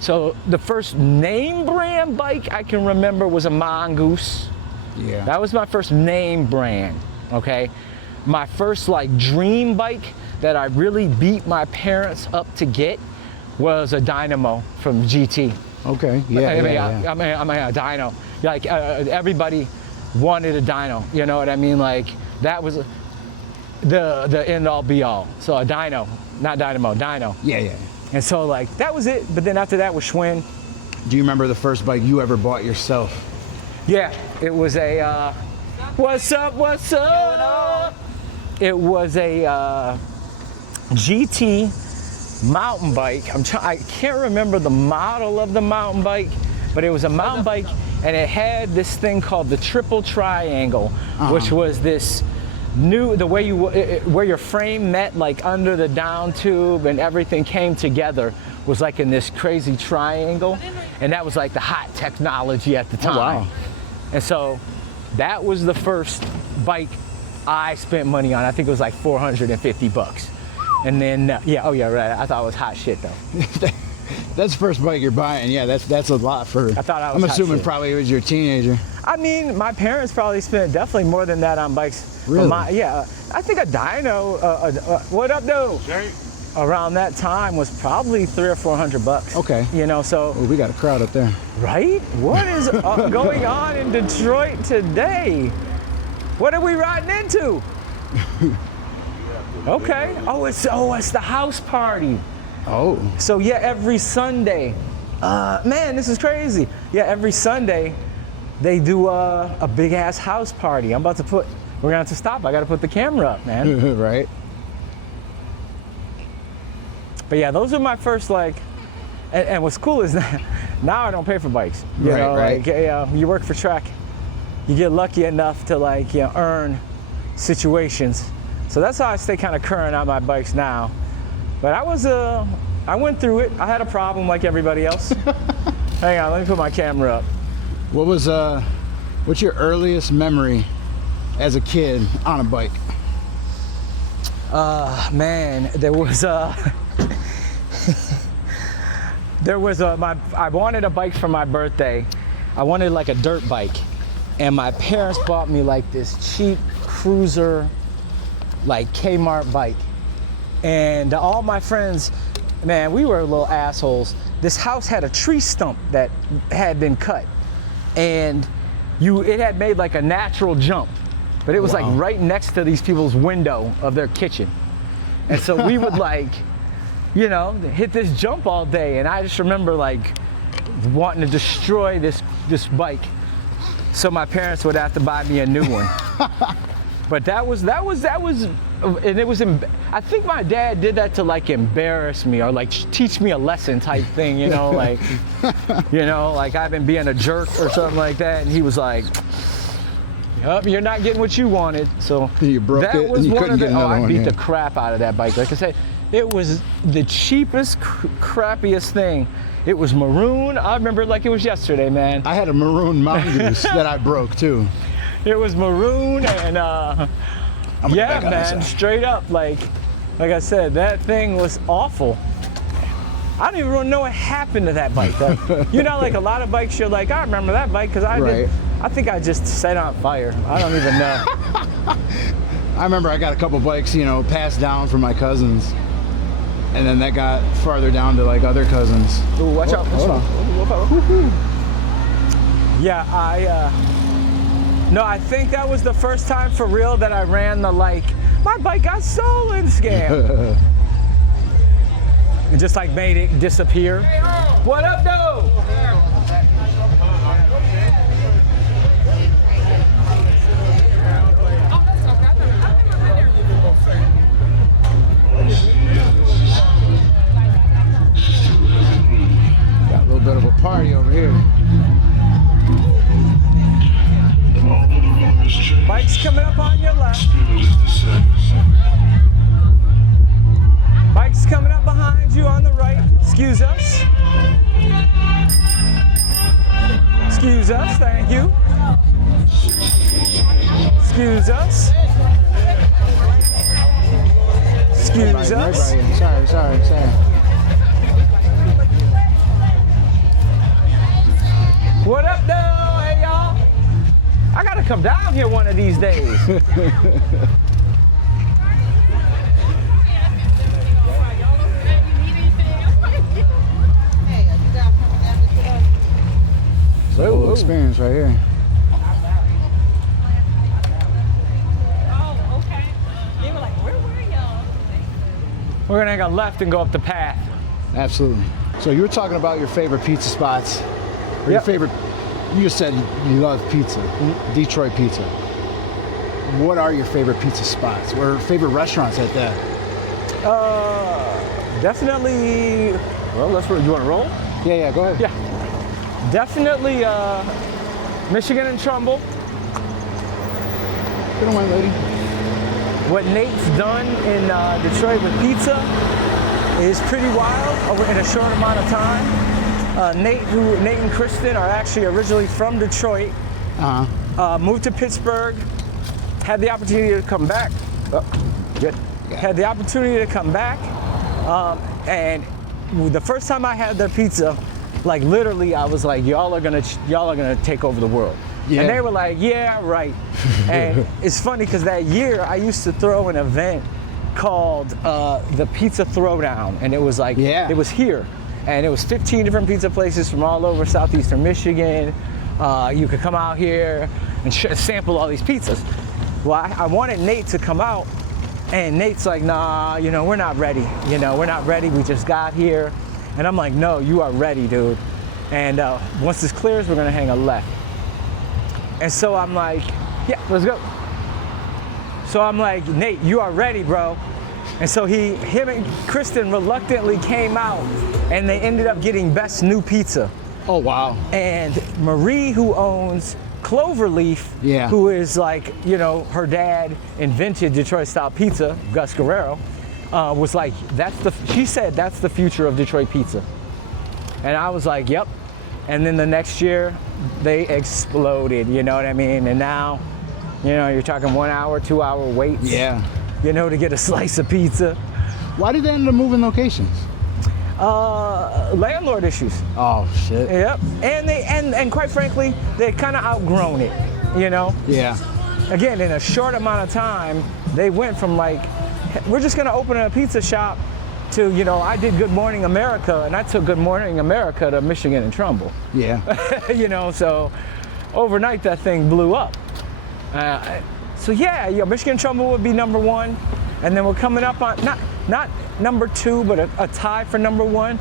So the first name brand bike I can remember was a Mongoose. Yeah. That was my first name brand, okay? My first like dream bike that I really beat my parents up to get was a Dynamo from GT. Okay, I mean a dyno. Like everybody wanted a dyno, you know what I mean? Like, that was the end all be all. So a dyno, not dynamo, dyno. Yeah. And so like, that was it. But then after that was Schwinn. Do you remember the first bike you ever bought yourself? Yeah, it was a, what's up? It was a GT mountain bike. I can't remember the model of the mountain bike, but it was a mountain bike, and it had this thing called the triple triangle, which was this the way where your frame met, like under the down tube, and everything came together was like in this crazy triangle, and that was like the hot technology at the time. Oh, wow. And so that was the first bike I spent money on. I think it was like $450. And then right. I thought it was hot shit though. That's the first bike you're buying. Yeah, that's a lot for. I thought I was. I'm assuming probably it was your teenager. I mean, my parents probably spent definitely more than that on bikes. Really? I think a dyno. What up, dude? Jerry. Around that time was probably $300 or $400. Okay. So. Well, we got a crowd up there. Right? What is going on in Detroit today? What are we riding into? Okay. Oh, it's the house party. Oh. So yeah, every Sunday. Man, this is crazy. Yeah, every Sunday they do a big ass house party. We're gonna have to stop. I gotta put the camera up, man. Right. But yeah, those are my first and what's cool is that now I don't pay for bikes. You know, right. Like you work for Trek, you get lucky enough to earn situations. So that's how I stay kind of current on my bikes now. But I went through it. I had a problem like everybody else. Hang on, let me put my camera up. What's your earliest memory as a kid on a bike? Man, there was I wanted a bike for my birthday. I wanted like a dirt bike, and my parents bought me like this cheap cruiser, like Kmart bike, and all my friends man, we were little assholes. This house had a tree stump that had been cut, and it had made like a natural jump, but it was like right next to these people's window of their kitchen. And so we would like, you know, hit this jump all day. And I just remember like wanting to destroy this bike so my parents would have to buy me a new one. But that was, and it was, I think my dad did that to like embarrass me or like teach me a lesson type thing, you know, like, you know, like I've been being a jerk or something like that. And he was like, yup, you're not getting what you wanted. So you broke that it was and you one couldn't of the, get another I one, beat yeah. the crap out of that bike. Like I said, it was the cheapest, crappiest thing. It was maroon. I remember it like it was yesterday, man. I had a maroon Mountain Goose that I broke too. It was maroon and yeah, man, straight up. Like I said, that thing was awful. I don't even really know what happened to that bike. You know, like a lot of bikes, you're like, I remember that bike because I think I just set on fire. I don't even know. I remember I got a couple bikes, you know, passed down from my cousins. And then that got farther down to like other cousins. Ooh, watch out. Hold on. Yeah, I think that was the first time for real that I ran the like, my bike got stolen scam. And just like made it disappear. What up, though? Got a little bit of a party over here. Bike's coming up on your left. Bike's coming up behind you on the right. Excuse us. Excuse us, thank you. Excuse us. Excuse us. Sorry. What up, though? Hey, y'all. I gotta come down here one of these days. Cool experience right here. Oh, okay. They were like, where were y'all? We're gonna go left and go up the path. Absolutely. So you were talking about your favorite pizza spots, or your favorite. You just said you love pizza, Detroit pizza. What are your favorite pizza spots or favorite restaurants at that? Definitely. Well, you want to roll? Yeah, go ahead. Yeah. Definitely Michigan and Trumbull. Get away, lady. What Nate's done in Detroit with pizza is pretty wild over in a short amount of time. Nate and Kristen are actually originally from Detroit. Moved to Pittsburgh. Had the opportunity to come back. Had the opportunity to come back, and the first time I had their pizza, like literally, I was like, y'all are gonna take over the world. Yeah. And they were like, yeah, right. And it's funny because that year I used to throw an event called the Pizza Throwdown, and it was like, it was here, and it was 15 different pizza places from all over southeastern Michigan. You could come out here and sample all these pizzas. Well, I wanted Nate to come out, and Nate's like, nah, we're not ready. We're not ready. We just got here. And I'm like, no, you are ready, dude. And once this clears, we're gonna hang a left. And so I'm like, yeah, let's go. So I'm like, Nate, you are ready, bro. And so him and Kristen reluctantly came out, and they ended up getting Best New Pizza. Oh, wow. And Marie, who owns Cloverleaf, who is like, her dad invented Detroit style pizza, Gus Guerrero, was like, she said that's the future of Detroit pizza. And I was like, yep. And then the next year they exploded, you know what I mean? And now, you're talking 1 hour, 2 hour waits. Yeah. To get a slice of pizza. Why did they end up moving locations? Landlord issues. Oh shit. Yep. And quite frankly, they kind of outgrown it, Yeah. Again, in a short amount of time, they went from like, we're just gonna open a pizza shop to, you know, I did Good Morning America, and I took Good Morning America to Michigan and Trumbull. Yeah. You know, so overnight that thing blew up. So yeah, Michigan and Trumbull would be number one, and then we're coming up on not number two, but a tie for number one,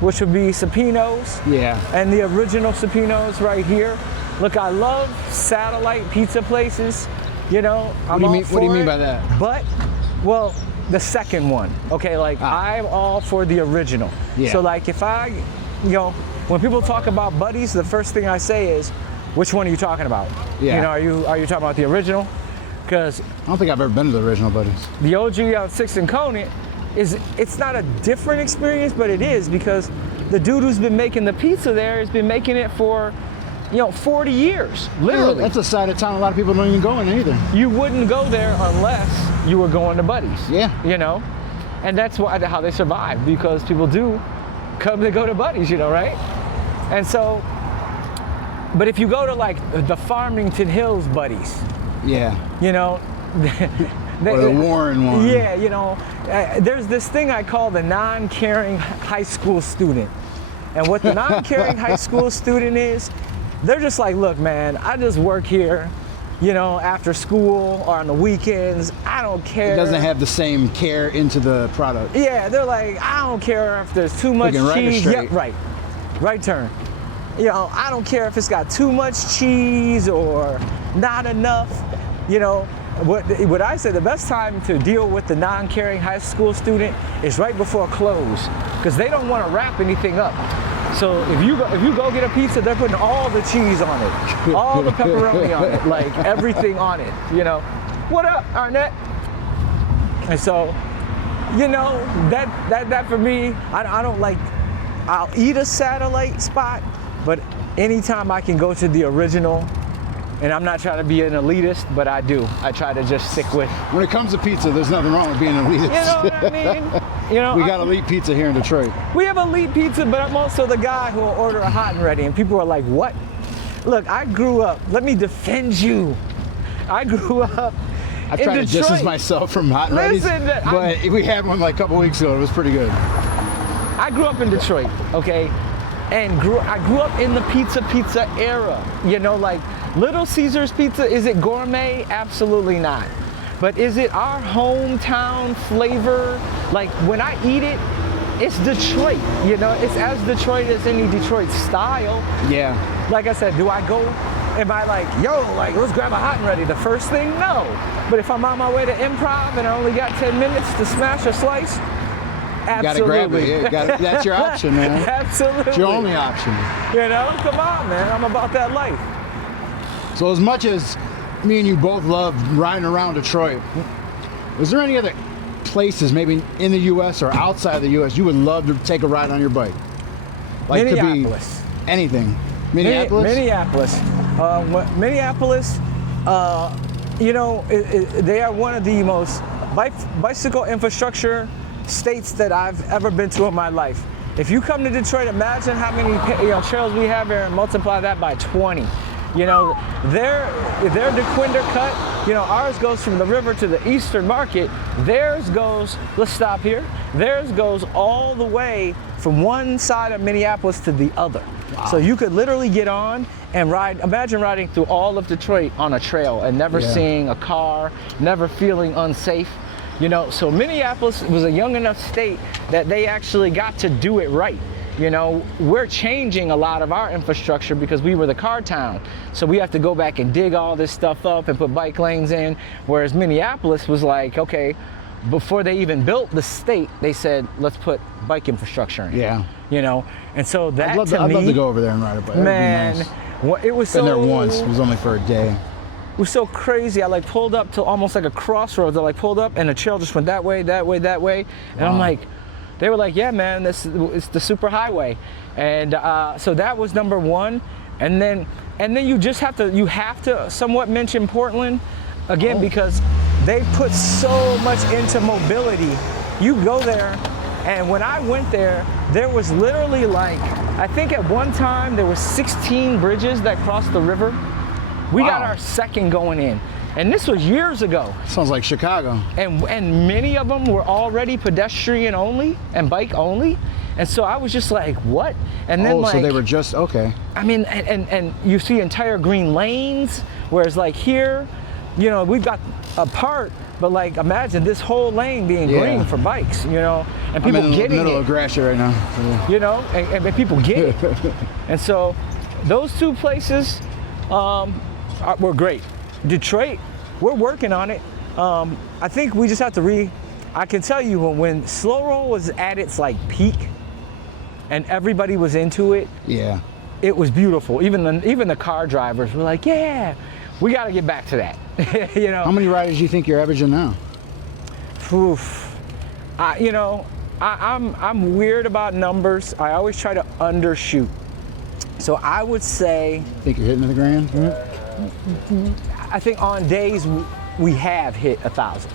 which would be Supino's. Yeah. And the original Supino's right here. Look, I love satellite pizza places. You know, What do you mean by that? But, well, the second one. Okay, like I'm all for the original. Yeah. So like if I, you know, when people talk about Buddies, the first thing I say is, which one are you talking about? Yeah. You know, are you talking about the original? Because I don't think I've ever been to the original Buddies. the OG on 6th and Conant it's not a different experience, but it is, because the dude who's been making the pizza there has been making it for, you know, 40 years, literally. That's a side of town a lot of people don't even go in either. You wouldn't go there unless you were going to Buddies. Yeah. You know, and that's how they survive, because people do come to go to Buddies, you know, right? And so, but if you go to like the Farmington Hills Buddies, Yeah. you know, Or the Warren one. Yeah, you know, there's this thing I call the non-caring high school student. And what the non-caring high school student is, they're just like, look, man, I just work here, you know, after school or on the weekends. I don't care. It doesn't have the same care into the product. Yeah, they're like, I don't care if there's too much Looking right or cheese. straight. Yeah, right. Right turn. You know, I don't care if it's got too much cheese or not enough. You know, what I say, the best time to deal with the non-caring high school student is right before close, because they don't want to wrap anything up. So if you go get a pizza, they're putting all the cheese on it, all the pepperoni on it, like everything on it. You know, what up, Arnett? And so, you know, that for me, I don't like. I'll eat a satellite spot, but anytime I can go to the original. And I'm not trying to be an elitist, but I do. I try to just stick with. When it comes to pizza, there's nothing wrong with being an elitist. You know what I mean? You know, We got elite pizza here in Detroit. we have elite pizza, but I'm also the guy who will order a hot and ready, and people are like, "What?" Look, I grew up. Let me defend you. I grew up. I've in tried to Detroit. distance myself from hot and ready's, Listen, but we had one like a couple weeks ago. It was pretty good. I grew up in Detroit, okay, and I grew up in the pizza era. You know, like Little Caesars Pizza. Is it gourmet? Absolutely not. But is it our hometown flavor? Like when I eat it, it's Detroit. You know, it's as Detroit as any Detroit style. Yeah. Like I said, do I go? Am I like, yo, like let's grab a hot and ready? The first thing, no. But if I'm on my way to Improv and I only got 10 minutes to smash a slice, absolutely. Gotta grab it. Yeah, that's your option, man. Absolutely. It's your only option. You know, come on, man. I'm about that life. So as much as me and you both love riding around Detroit, is there any other places, maybe in the U.S. or outside the U.S., you would love to take a ride on your bike? Like Minneapolis. Could be anything. Minneapolis? Minneapolis. Minneapolis, you know, they are one of the most bicycle infrastructure states that I've ever been to in my life. If you come to Detroit, imagine how many trails we have here and multiply that by 20. You know, their Dequindre Cut, you know, ours goes from the river to the Eastern Market. Theirs goes, let's stop here. Theirs goes all the way from one side of Minneapolis to the other. Wow. So you could literally get on and ride. Imagine riding through all of Detroit on a trail and never seeing a car, never feeling unsafe. You know, so Minneapolis was a young enough state that they actually got to do it right. You know, we're changing a lot of our infrastructure because we were the car town. So we have to go back and dig all this stuff up and put bike lanes in. Whereas Minneapolis was like, okay, before they even built the state, they said, let's put bike infrastructure in. Yeah. You know, and so that I'd love to go over there and ride a bike. Man, nice. It was Been so... there once. It was only for a day. It was so crazy. I like pulled up to almost like a crossroads. I like pulled up and the trail just went that way, that way, that way. And I'm like, they were like, yeah, man, it's the super highway. And so that was number one. And then you have to somewhat mention Portland again, because they put so much into mobility. You go there, and when I went there, there was literally like, I think at one time there was 16 bridges that crossed the river. We got our second going in. And this was years ago. Sounds like Chicago. And many of them were already pedestrian only and bike only. And so I was just like, what? And then so they were just, okay. I mean, and you see entire green lanes, whereas like here, you know, we've got a part, but like imagine this whole lane being green for bikes, you know, and people I'm in getting the middle it. of Gratiot right now. Yeah. You know, and people get it. And so those two places were great. Detroit, we're working on it. I think we just have to I can tell you when Slow Roll was at its like peak and everybody was into it, Yeah. it was beautiful. Even the car drivers were like, yeah, we got to get back to that. You know. How many riders do you think you're averaging now? Oof. I'm weird about numbers. I always try to undershoot. So I would say, Think you're hitting the grand? I think on days we have hit 1,000.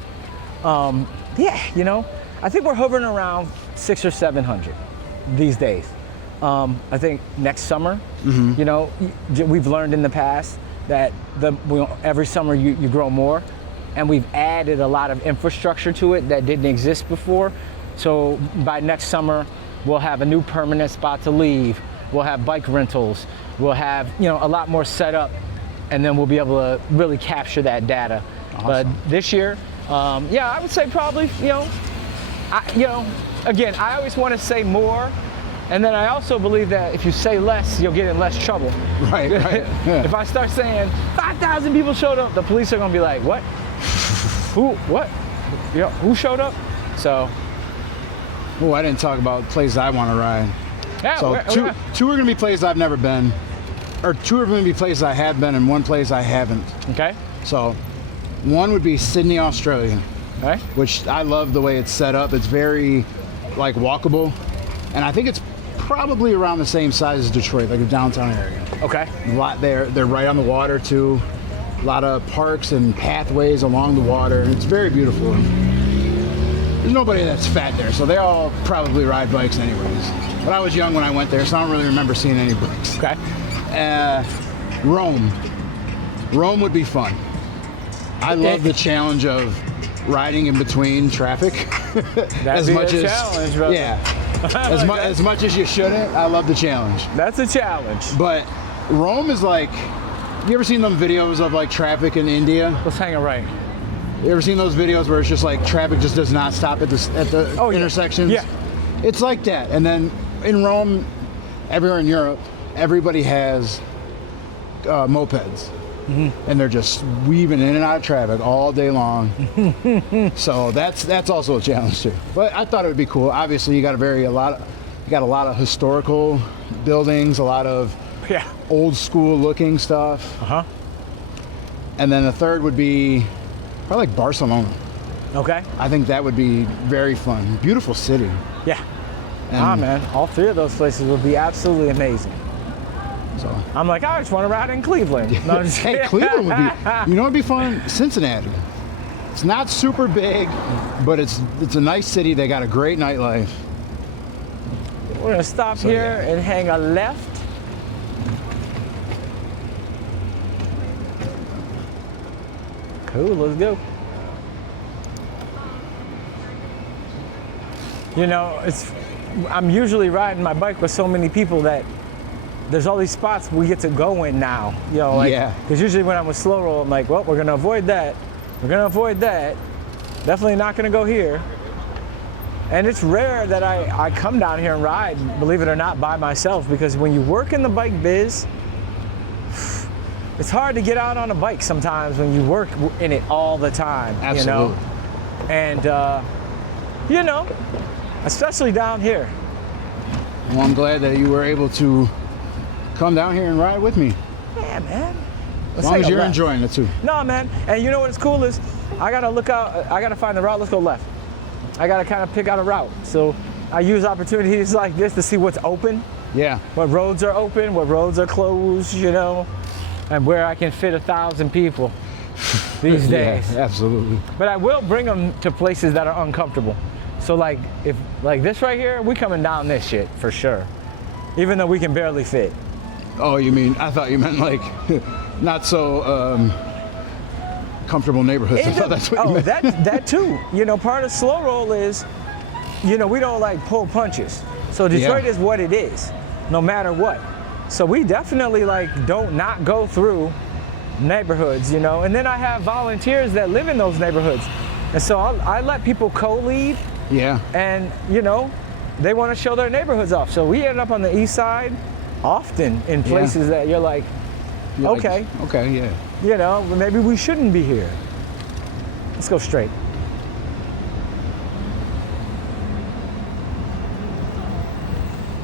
Yeah, you know, I think we're hovering around 600 or 700 these days. I think next summer, you know, we've learned in the past that every summer you grow more, and we've added a lot of infrastructure to it that didn't exist before. So by next summer, we'll have a new permanent spot to leave. We'll have bike rentals. We'll have, you know, a lot more set up, and then we'll be able to really capture that data. Awesome. But this year, I would say probably, again, I always want to say more, and then I also believe that if you say less, you'll get in less trouble. Right. Yeah. If I start saying 5,000 people showed up, the police are gonna be like, what? Who? What? You know, who showed up? So. Oh, I didn't talk about places I want to ride. Yeah. So two are gonna be places I've never been, or two are gonna be places I have been, and one place I haven't. Okay. So, one would be Sydney, Australia. Okay. Which I love the way it's set up. It's very like walkable, and I think it's probably around the same size as Detroit, like a downtown area. Okay. A lot there. They're right on the water too. A lot of parks and pathways along the water. It's very beautiful. There's nobody that's fat there, so they all probably ride bikes anyways. But I was young when I went there, so I don't really remember seeing any bikes. Okay. Rome. Rome would be fun. I love the challenge of riding in between traffic. That's a challenge, brother. Yeah. As much as you shouldn't, I love the challenge. That's a challenge. But Rome is like, you ever seen them videos of like traffic in India? Let's hang it right. You ever seen those videos where it's just like traffic just does not stop at the intersections? Yeah. It's like that. And then in Rome, everywhere in Europe, everybody has mopeds. And they're just weaving in and out of traffic all day long. So that's also a challenge too. But I thought it would be cool. Obviously, you got a lot of historical buildings, a lot of old school looking stuff. And then the third would be probably like Barcelona. Okay. I think that would be very fun. Beautiful city. Yeah. Man, all three of those places would be absolutely amazing. So I'm like, I just want to ride in Cleveland. No, I'm just hey, Cleveland would be, you know, it'd be fun. Cincinnati. It's not super big, but it's a nice city. They got a great nightlife. We're gonna stop here and hang a left. Cool, let's go. You know, I'm usually riding my bike with so many people that there's all these spots we get to go in now. You know, like, because usually when I'm with Slow Roll, I'm like, well, we're gonna avoid that. We're gonna avoid that. Definitely not gonna go here. And it's rare that I come down here and ride, believe it or not, by myself, because when you work in the bike biz, it's hard to get out on a bike sometimes when you work in it all the time. Absolutely. You know? And, you know, especially down here. Well, I'm glad that you were able to come down here and ride with me. Yeah, man. As long as you're enjoying it too. No, man. And you know what's cool is, I gotta find the route. Let's go left. I gotta kind of pick out a route. So I use opportunities like this to see what's open. Yeah. What roads are open, what roads are closed, you know, and where I can fit 1,000 people these days. Yeah, absolutely. But I will bring them to places that are uncomfortable. So like, if like this right here, we coming down this shit for sure. Even though we can barely fit. Oh, you mean, I thought you meant like not so comfortable neighborhoods. I thought that's what you meant. that too. You know, part of slow roll is, you know, we don't like pull punches. So Detroit is what it is, no matter what. So we definitely like don't not go through neighborhoods, you know. And then I have volunteers that live in those neighborhoods, and so I let people co-lead. Yeah. And you know, they want to show their neighborhoods off. So we end up on the east side often in places that you're like, okay, yeah. you know, maybe we shouldn't be here. Let's go straight.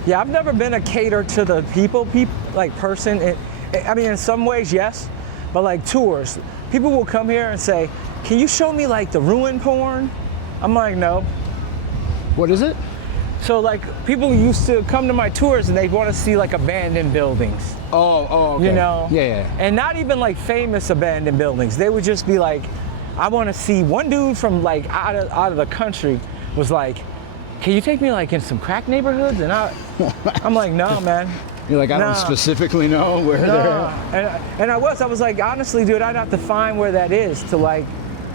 Yeah, I've never been a cater to the people like person. I mean, in some ways, yes, but like tours, people will come here and say, "Can you show me like the ruin porn?" I'm like, no. What is it? So like people used to come to my tours and they want to see like abandoned buildings. Oh, okay. You know? Yeah. And not even like famous abandoned buildings. They would just be like, I want to see. One dude from like out of the country was like, "Can you take me like in some crack neighborhoods?" And I'm like, no, man. You're like, I don't specifically know where they're at. And I was like, honestly, dude, I'd have to find where that is to like,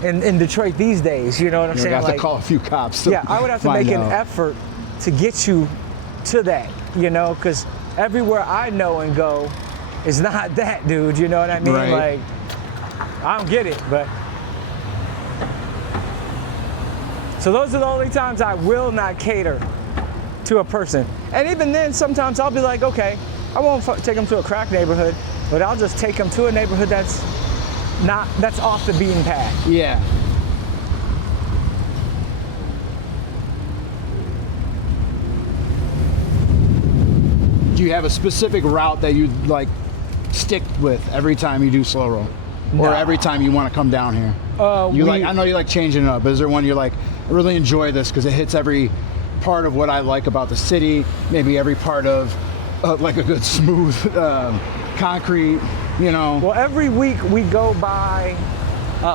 in Detroit these days, you know what I'm saying? I have like, to call a few cops. Yeah, I would have to make an effort to get you to that, you know, because everywhere I know and go is not that, dude, you know what I mean? Right. Like, I don't get it, but. So those are the only times I will not cater to a person. And even then, sometimes I'll be like, okay, I won't take them to a crack neighborhood, but I'll just take them to a neighborhood that's off the beaten path. Yeah. Do you have a specific route that you like stick with every time you do slow roll? Or No. every time you want to come down here? I know you like changing it up, but is there one you're like, I really enjoy this because it hits every part of what I like about the city, maybe every part of like a good smooth concrete, you know? Well, every week we go by,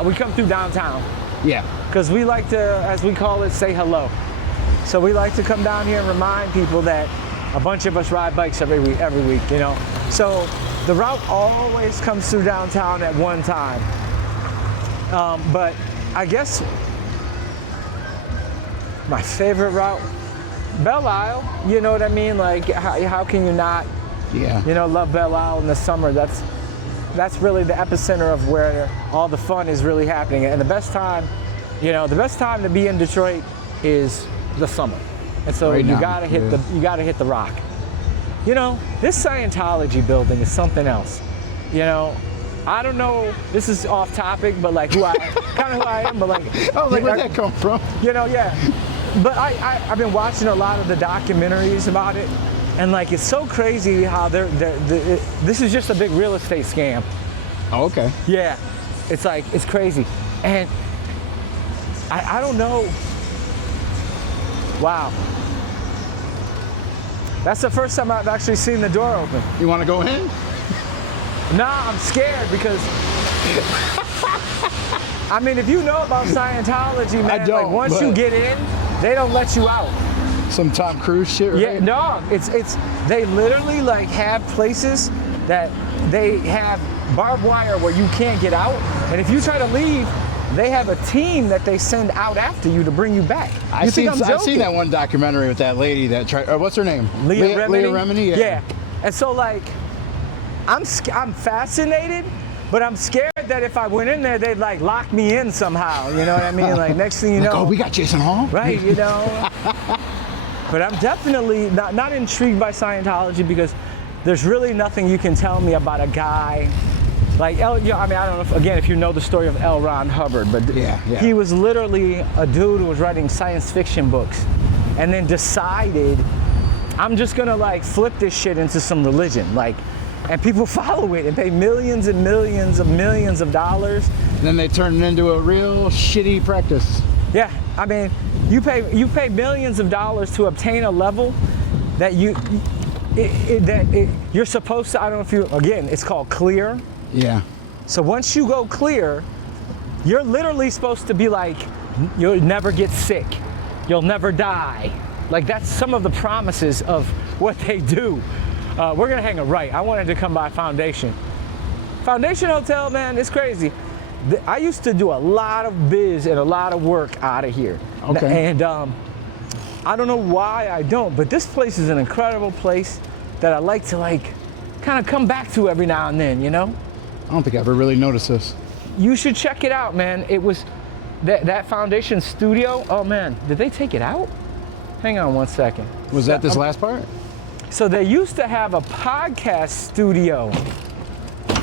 we come through downtown. Yeah. Because we like to, as we call it, say hello. So we like to come down here and remind people that a bunch of us ride bikes every week, you know? So the route always comes through downtown at one time. But I guess my favorite route, Belle Isle, you know what I mean? Like, how can you not, you know, love Belle Isle in the summer? That's really the epicenter of where all the fun is really happening. And the best time to be in Detroit is the summer. And so you gotta hit the rock. You know, this Scientology building is something else. You know, I don't know, this is off topic, but like kind of who I am, but like. Oh, like where'd that come from? You know, yeah. But I've been watching a lot of the documentaries about it, and like it's so crazy how this is just a big real estate scam. Oh, okay. Yeah, it's like, it's crazy. And I don't know. Wow. That's the first time I've actually seen the door open. You want to go in? Nah, I'm scared because, I mean, if you know about Scientology, man, I don't, like once you get in, they don't let you out. Some Tom Cruise shit, right? Yeah, no, they literally like have places that they have barbed wire where you can't get out, and if you try to leave, they have a team that they send out after you to bring you back. I've seen that one documentary with that lady that tried. What's her name? Leah Remini. Yeah. And so like, I'm fascinated, but I'm scared that if I went in there, they'd like lock me in somehow. You know what I mean? Like next thing you know, oh, we got Jason Hall. Right? You know. But I'm definitely not intrigued by Scientology because there's really nothing you can tell me about a guy. Like, I mean, I don't know, if you know the story of L. Ron Hubbard, but he was literally a dude who was writing science fiction books and then decided, I'm just gonna like flip this shit into some religion, like, and people follow it and pay millions and millions of dollars. And then they turn it into a real shitty practice. Yeah, I mean, you pay millions of dollars to obtain a level that you're supposed to, I don't know if again, it's called clear. Yeah. So once you go clear, you're literally supposed to be like, you'll never get sick, you'll never die. Like that's some of the promises of what they do. We're gonna hang a right. I wanted to come by Foundation Hotel, man, it's crazy. I used to do a lot of biz and a lot of work out of here. Okay. And I don't know why I don't, but this place is an incredible place that I like to kind of come back to every now and then, you know? I don't think I ever really noticed this. You should check it out, man. It was that Foundation studio. Oh man, did they take it out? Hang on one second. Was that this last part? So they used to have a podcast studio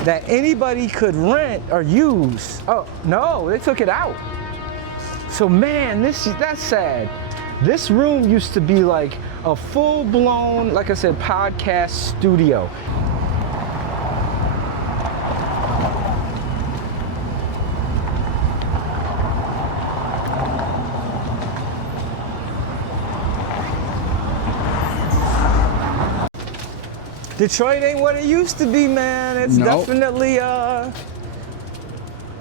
that anybody could rent or use. Oh no, they took it out. So man, that's sad. This room used to be like a full-blown, like I said, podcast studio. Detroit ain't what it used to be, man. It's definitely,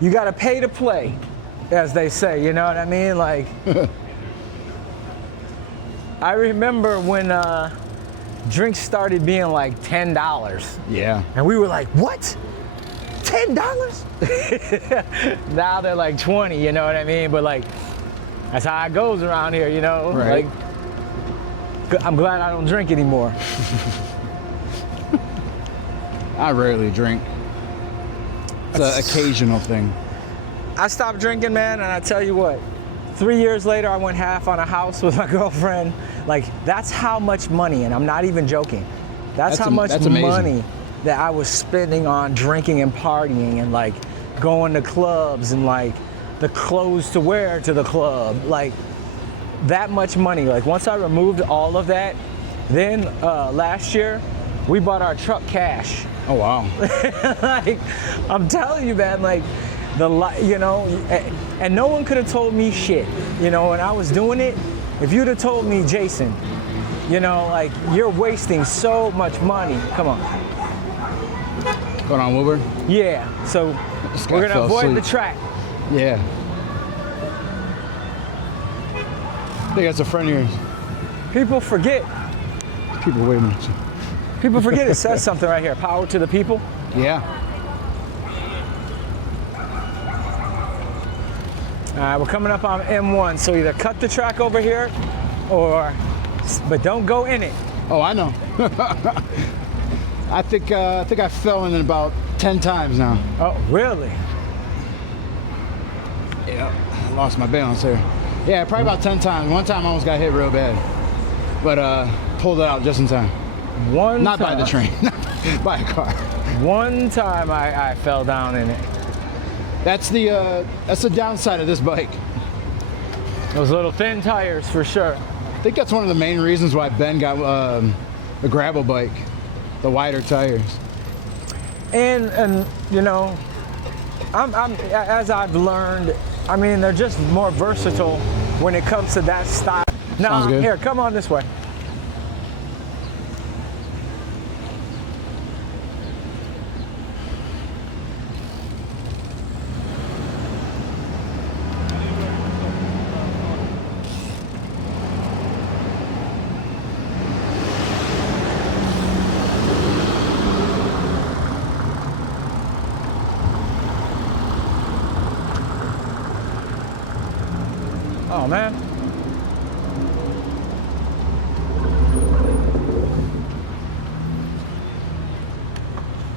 you gotta pay to play, as they say, you know what I mean? Like, I remember when drinks started being like $10. Yeah. And we were like, what? $10? Now they're like 20, you know what I mean? But like, that's how it goes around here, you know? Right. Like, I'm glad I don't drink anymore. I rarely drink. It's an occasional thing. I stopped drinking, man, and I tell you what, 3 years later, I went half on a house with my girlfriend. Like, that's how much money, and I'm not even joking. That's how much money that I was spending on drinking and partying and like going to clubs and like the clothes to wear to the club. Like, that much money. Like, once I removed all of that, then last year, we bought our truck cash. Oh, wow. Like, I'm telling you, man, like, you know, and no one could have told me shit, you know, when I was doing it. If you'd have told me, Jason, you know, like, you're wasting so much money. Come on. Going on, Wilbur? Yeah, so we're going to avoid the track. Yeah. I think that's a friend of yours. People forget. Wait a minute. People forget it says something right here. Power to the people. Yeah. All right, we're coming up on M1, so either cut the track over here but don't go in it. Oh, I know. I think I fell in it about 10 times now. Oh, really? Yeah, I lost my balance there. Yeah, probably about 10 times. One time I almost got hit real bad, but pulled it out just in time. Not by the train, by a car. One time I fell down in it. That's the downside of this bike. Those little thin tires, for sure. I think that's one of the main reasons why Ben got the gravel bike, the wider tires. And you know, I'm as I've learned, I mean, they're just more versatile when it comes to that style. Now, here, come on this way. Oh, man.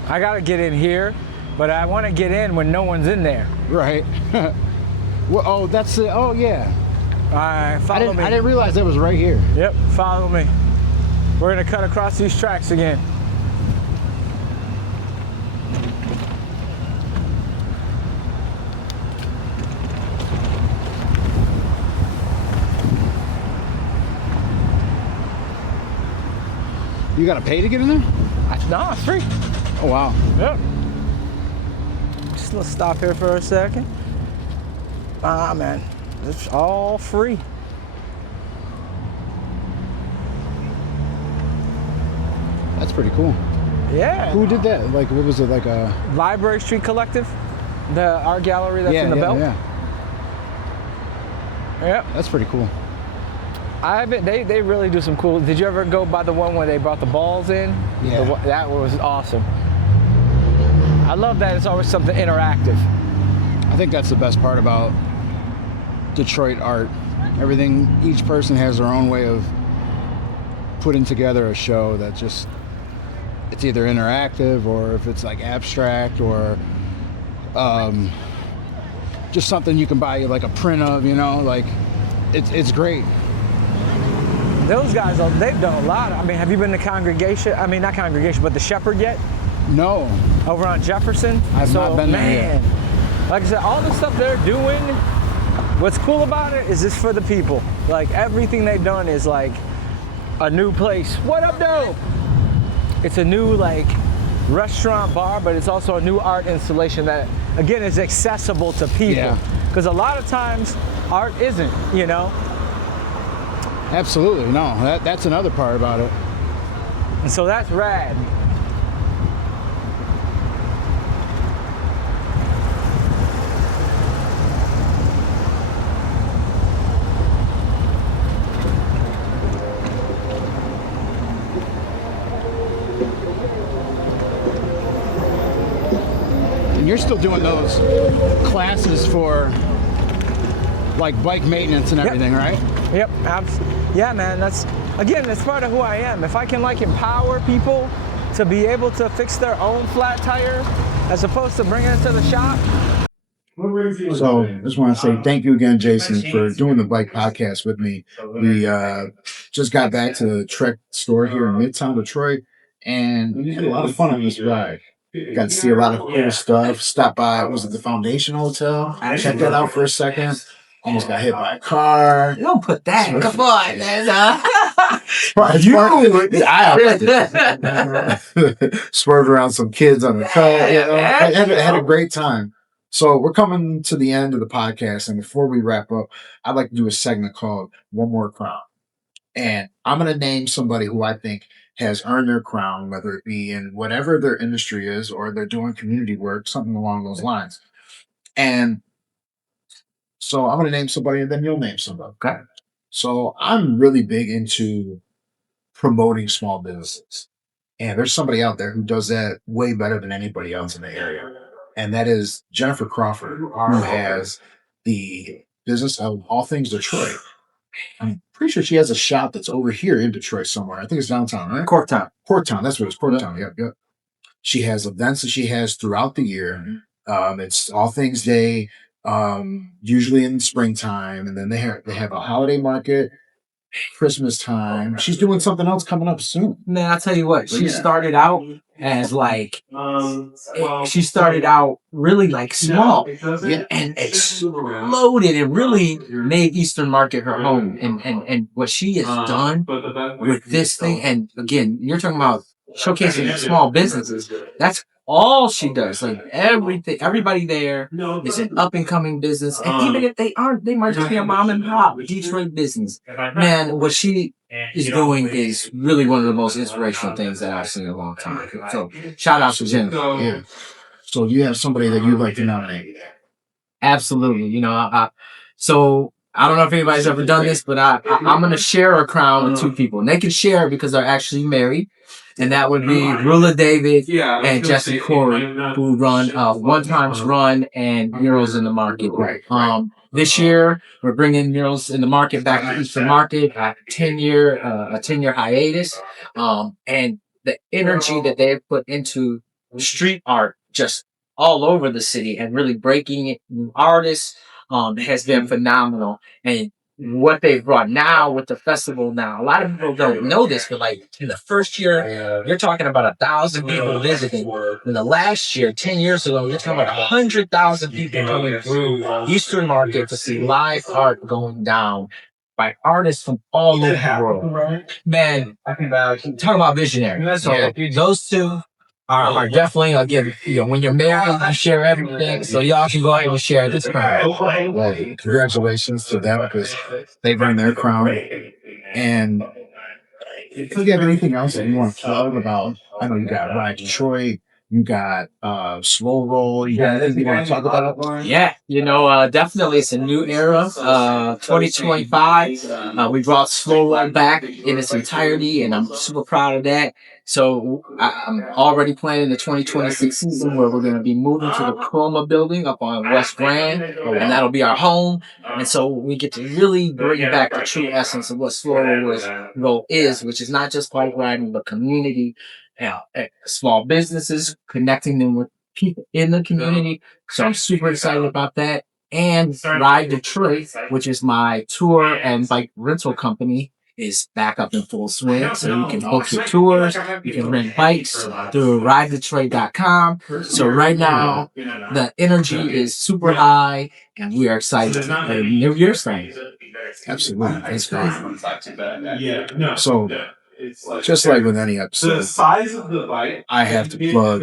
I gotta get in here, but I want to get in when no one's in there. Right. Well, oh, that's it. Oh, yeah. All right, follow me. I didn't realize it was right here. Yep, follow me. We're gonna cut across these tracks again. You gotta pay to get in there? No, it's free. Oh, wow. Yep. Just let's stop here for a second. Ah, man, it's all free. That's pretty cool. Yeah. Who did that? Like, what was it, like a... Library Street Collective, the art gallery that's in the Belt. Yeah. Yep. That's pretty cool. They really do some cool. Did you ever go by the one where they brought the balls in? Yeah. That was awesome. I love that it's always something interactive. I think that's the best part about Detroit art. Everything, each person has their own way of putting together a show that just, it's either interactive or if it's like abstract or just something you can buy like a print of, you know, like it's great. Those guys, they've done a lot. I mean, have you been to Congregation? I mean, not Congregation, but the Shepherd yet? No. Over on Jefferson? I've not been there yet. Like I said, all the stuff they're doing, what's cool about it is it's for the people. Like, everything they've done is like a new place. What up, though? It's a new, like, restaurant bar, but it's also a new art installation that, again, is accessible to people. Because a lot of times, art isn't, you know? Absolutely, no. That's another part about it. And so that's rad. And you're still doing those classes for like bike maintenance and everything, right? Yep, yeah, man, that's part of who I am. If I can like empower people to be able to fix their own flat tire as opposed to bringing it to the shop. So I just want to say thank you again, Jason, for doing the bike podcast with me. We just got back to the Trek store here in Midtown Detroit, and we had a lot of fun on this ride. Got to see a lot of cool stuff. Stopped by, was it the Foundation Hotel? Checked that out for a second. Almost got hit by a car. Don't put that. Come on, man. I swerved around some kids on the cut. You know, I had a great time. So we're coming to the end of the podcast, and before we wrap up, I'd like to do a segment called One More Crown. And I'm going to name somebody who I think has earned their crown, whether it be in whatever their industry is or they're doing community work, something along those lines. And so I'm going to name somebody, and then you'll name somebody. Okay. So I'm really big into promoting small businesses. And there's somebody out there who does that way better than anybody else in the area. And that is Jennifer Crawford, who has the business of All Things Detroit. I'm pretty sure she has a shop that's over here in Detroit somewhere. I think it's downtown, right? Corktown. Corktown. That's what it is. Corktown. Yep. She has events that she has throughout the year. It's All Things Day, usually in springtime, and then they have a holiday market, Christmas time. She's doing something else coming up soon. Man, I'll tell you what, she started out as like, she started out really like small, and exploded and really made Eastern Market her home. And what she has done with this thing, and again, you're talking about showcasing small businesses. That's all she does. Like everybody there is an up and coming business, and even if they aren't, they might just be a mom and pop Detroit business. Man, what she is doing is really one of the most inspirational things that I've seen in a long time. So shout out to Jennifer. Yeah. So you have somebody that you'd like to nominate? Absolutely. You know, so I don't know if anybody's ever done this, but I'm going to share a crown with two people, and they can share it because they're actually married. And that would be Rula David and Jesse Corey, who run One Times Run and Murals in the Market. Right. This year, we're bringing Murals in the Market back to Eastern Market, a 10-year hiatus. And the energy that they've put into street art just all over the city and really breaking it new artists has been phenomenal. And what they've brought now with the festival now, a lot of people don't know this, but like in the first year, you're talking about 1,000 people visiting. In the last year, 10 years ago, you're talking about 100,000 people coming through Eastern Market to see live art going down by artists from all over the world. Man, talk about visionary. So those two are definitely, again, when you're married, you share everything, so y'all can go ahead and share this crown. Well, congratulations to them because they've earned their crown. And if you have anything else that you want to plug about, I know you got Ride Detroit, you got Slow Roll, you got anything you want to talk about? Yeah, definitely it's a new era. 2025, we brought Slow Roll back in its entirety, and I'm super proud of that. So I'm already planning the 2026 season where we're going to be moving to the Chroma building up on West Grand, and that'll be our home. And so we get to really bring back the true essence of what Slow Roll is, which is not just bike riding, but community, small businesses, connecting them with people in the community. So I'm super excited about that. And Ride Detroit, which is my tour and bike rental company, is back up in full swing. So you can book your tours, you can rent bikes through ridedetroit.com. So right now, the energy is super high and we are excited. And New Year's thing. Absolutely. It's great. So, just like with any episode, I have to plug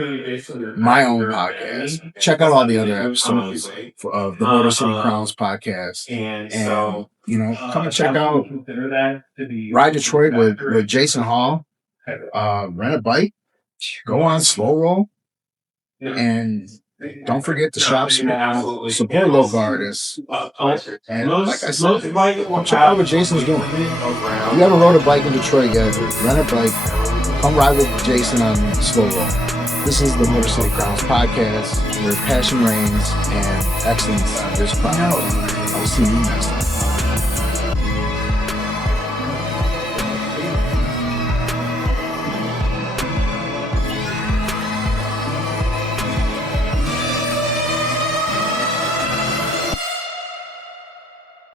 my own podcast. Check out all the other episodes of the Motor City Crowns podcast. And, come and check out Ride Detroit with Jason Hall. Rent a bike. Go on Slow Roll. And don't forget to shop small, support local artists. And like I said, check out what Jason's doing. If you ever rode a bike in Detroit yet, rent a bike, come ride with Jason on Slow Roll. This is the Motor City Crowns podcast, where passion reigns and excellence is proud. I'll see you next time.